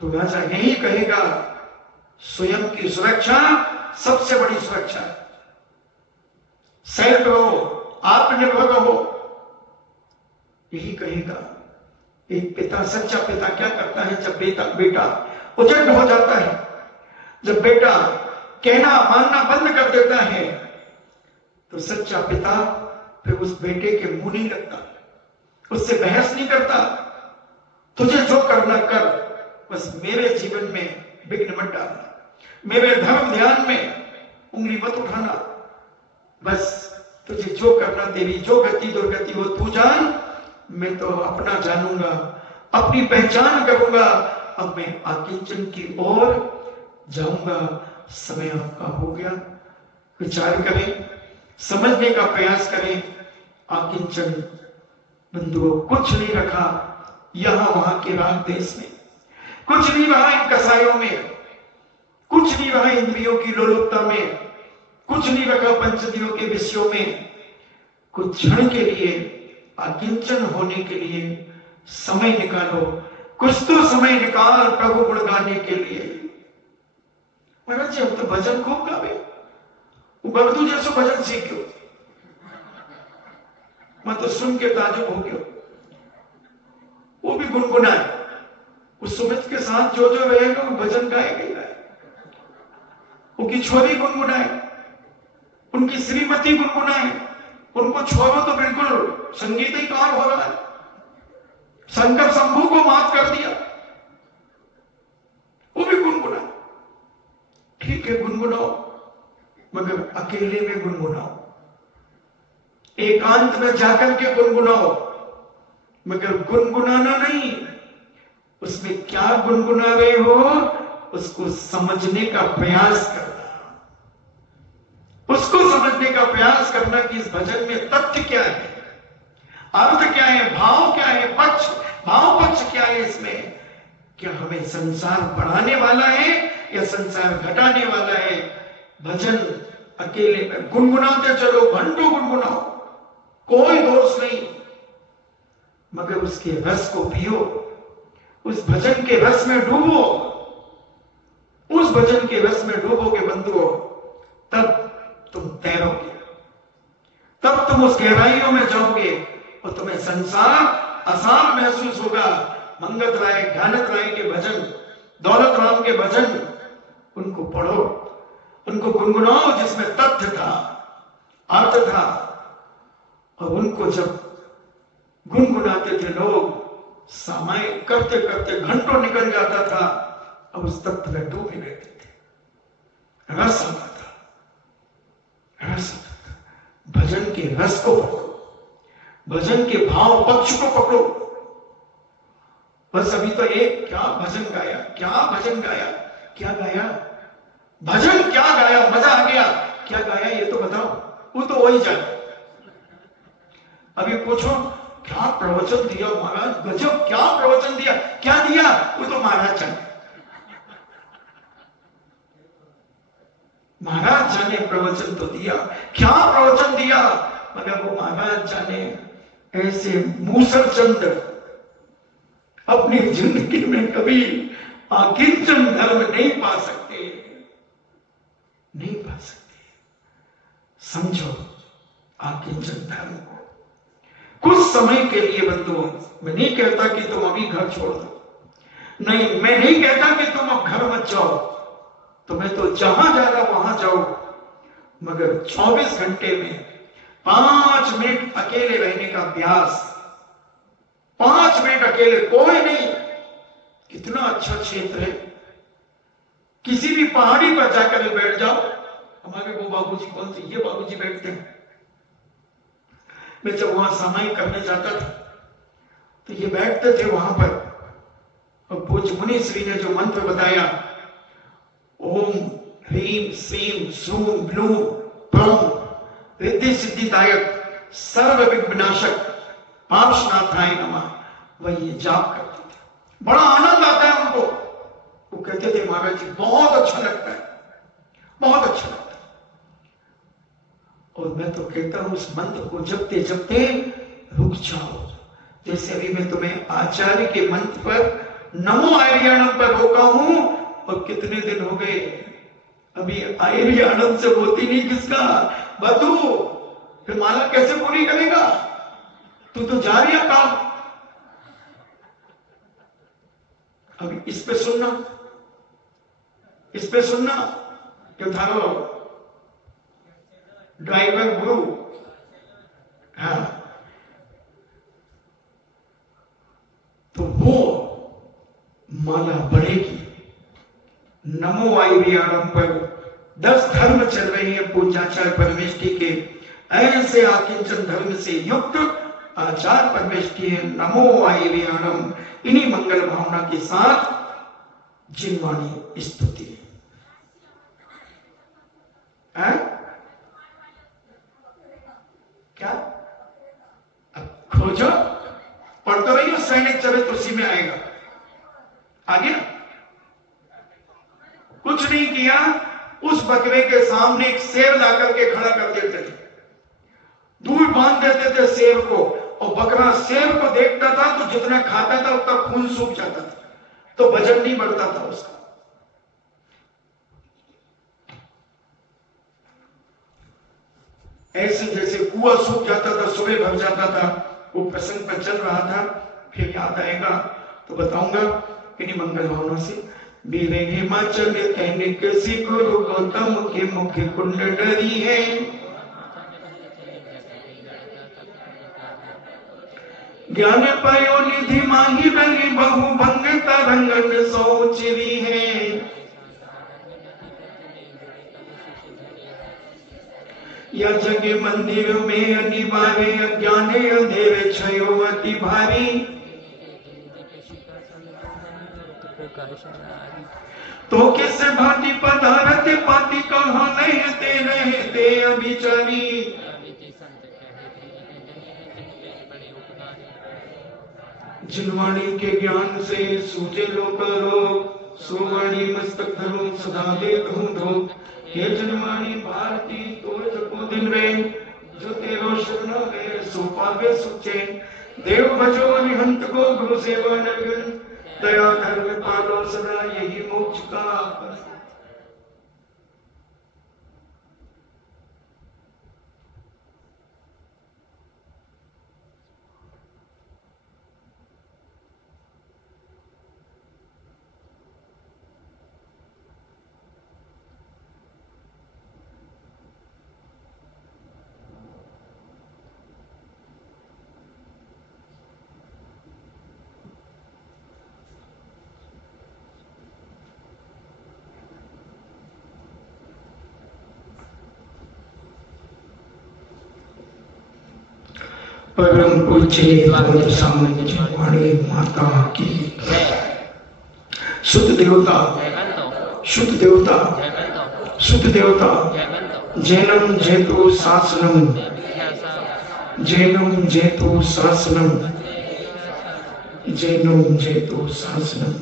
तो राजा यही कहेगा स्वयं की सुरक्षा सबसे बड़ी सुरक्षा है, सेल्फ रहो, आत्मनिर्भर रहो, यही कहेगा। एक पिता, सच्चा पिता क्या करता है? जब बेटा उजड़ हो जाता है, जब बेटा कहना मानना बंद कर देता है, तो सच्चा पिता फिर उस बेटे के मुंह नहीं लगता, उससे बहस नहीं करता। तुझे जो करना कर, बस मेरे जीवन में विघ्न मत डालना, मेरे धर्म ध्यान में उंगली मत उठाना, बस तुझे जो करना, तेरी जो गति दुर्गति हो तू जान, मैं तो अपना जानूंगा, अपनी पहचान करूंगा, अब मैं आकिंचन की ओर जाऊंगा। समय आपका हो गया, विचार करें, समझने का प्रयास करें। आकिंचन बंधुओं कुछ नहीं रखा यहां वहां के राग देश में, कुछ नहीं रहा इन कसायों में, कुछ नहीं रहा इंद्रियों की लोलुपता में, कुछ नहीं रखा पंचदियों के विषयों में। कुछ क्षण के लिए आकिंचन होने के लिए समय निकालो, कुछ तो समय निकाल प्रभु गुण गाने के लिए। महाराज जी हम तो भजन खूब गावे, उबरदू जैसो भजन सीखो, मैं तो सुन के ताजुब हो गया। वो भी गुनगुनाए, उस सुमित के साथ जो जो रहेगा वो भजन गाएगा, उनकी छोरी गुनगुनाए, उनकी श्रीमती गुनगुनाए, उनको छोड़ो तो बिल्कुल संगीत ही कार हो रहा है, शंकर शंभू को माफ कर दिया, वो भी गुनगुना। ठीक है गुनगुनाओ, मगर अकेले में गुनगुनाओ, एकांत में जाकर के गुनगुनाओ, मगर गुनगुनाना नहीं। उसमें क्या गुनगुना रहे हो उसको समझने का प्रयास करना, उसको समझने का प्रयास करना कि इस भजन में तथ्य क्या है, अर्थ क्या है, भाव क्या है, पक्ष, भाव पक्ष क्या है इसमें। क्या हमें संसार बढ़ाने वाला है या संसार घटाने वाला है। भजन अकेले में गुनगुनाते चलो, घंटों गुनगुनाओ, कोई दोष नहीं, मगर उसके रस को पियो, उस भजन के रस में डूबो, उस भजन के रस में डूबोगे बंधुओं, तब तुम तैरोगे, तब तुम उस गहराइयों में जाओगे और तुम्हें संसार आसान महसूस होगा। मंगत राय, ध्यानत राय के भजन, दौलत राम के भजन, उनको पढ़ो, उनको गुनगुनाओ जिसमें तथ्य था, अर्थ था, और उनको जब गुनगुनाते थे लोग, सामायिक करते करते घंटों निकल जाता था, अब उस तत्व में डूबे रहते थे। रस आता था, रस आता था। भजन के रस को पकड़ो, भजन के भाव पक्ष को पकड़ो। बस अभी तो एक क्या भजन गाया, क्या भजन गाया, क्या गाया, भजन क्या गाया, मजा आ गया, क्या गाया ये तो बताओ, वो तो वही जाने। अभी पूछो क्या प्रवचन दिया महाराज, गजब, क्या प्रवचन दिया, क्या दिया, वो तो महाराज जाने, महाराज जाने प्रवचन तो दिया, क्या प्रवचन दिया, मगर वो महाराज जाने। ऐसे मूसर चंद अपनी जिंदगी में कभी आकिंचन धर्म नहीं पा सकते, नहीं पा सकते। समझो आकिंचन धर्म को कुछ समय के लिए बंधुओं। मैं नहीं कहता कि तुम अभी घर छोड़ दो, नहीं, मैं नहीं कहता कि तुम अब घर मत जाओ, तुम्हें तो जहां जाना वहां जाओ, मगर 24 घंटे में 5 मिनट अकेले रहने का अभ्यास, 5 मिनट अकेले, कोई नहीं। कितना अच्छा क्षेत्र है, किसी भी पहाड़ी पर जाकर बैठ जाओ। हमारे वो बाबूजी, कौन से ये बाबूजी बैठते हैं, मैं जब वहां सामायिक करने जाता था तो ये बैठते थे वहां पर, और पूज्य मुनि श्री ने जो मंत्र बताया, ओम ह्रीम श्रीम सूम ब्लूम प्रम रिद्धि सिद्धिदायक सर्व विघ्नाशक पार्श्वनाथाय नमः, वह ये जाप करते थे। बड़ा आनंद आता है उनको। वो कहते थे महाराज जी बहुत अच्छा लगता है, बहुत अच्छा लगता है। और मैं तो कहता हूं उस मंत्र को जपते जपते रुक जाओ। जैसे अभी मैं तुम्हें आचार्य के मंत्र पर नमो आर्याणम पर रोका हूं, और कितने दिन हो गए अभी आर्याणम से होती नहीं किसका बधू, फिर माला कैसे पूरी करेगा, तू तो जा रही है काम। अभी इस पे सुनना, इस पे सुनना कि थारो ड्राइवर गुरु, हाँ, तो वो माला बढ़ेगी। नमो आर्याणम पर 10 धर्म चल रहे हैं पूज्याचार्य परमेष्ठी के, ऐसे आकिंचन धर्म से युक्त आचार्य परमेष्ठी है। नमो आर्याणम, इन्हीं मंगल भावना के साथ जिनवाणी स्तुति है। क्या खोजो, पढ़ते रहिए, सैनिक चरित्र उसी में आएगा। आगे कुछ नहीं किया, उस बकरे के सामने एक शेर लाकर के खड़ा कर देते थे, दूर बांध देते थे शेर को, और बकरा शेर को देखता था तो जितना खाता था उतना खून सूख जाता था, तो वजन नहीं बढ़ता था उसका। ऐसे जैसे कुआं सूख जाता था, सुबह भर जाता था, वो प्रसंग पर चल रहा था, फिर याद आएगा तो बताऊंगा इन्हीं मंगल भावना से। मेरे हिमाचल कहने किसी गुरु गौतम के मुख कुंड डरी है, ज्ञान पायो निधि मांगी रंगी बहु भंग तरंगन सोचरी है। या जगे मंदिर में अनिवार्य अज्ञाने अंधेरे छयो अति भारी, तो किससे भांति पधारते पाती कहाँ नहीं ते रहते अभिचारी। जिनवाणी के ज्ञान से सूझे लोक सुवाणी मस्तक धरो सदा देख हूँ धो। हे जनवाणी भारती तोर जपो दिन रे जो तेरो शरण है सो पावे सुचे। देव भजो अरिहंत को गुरु सेवा नगन दया धर्म पालो सदा यही मोक्ष का। परम पूज्य भगवत सामने माता की शुद्ध देवता शुद्ध देवता शुद्ध देवता। जैनम जेतु शासनम जैनम जेतु शासनम जैनम जेतु शासनम।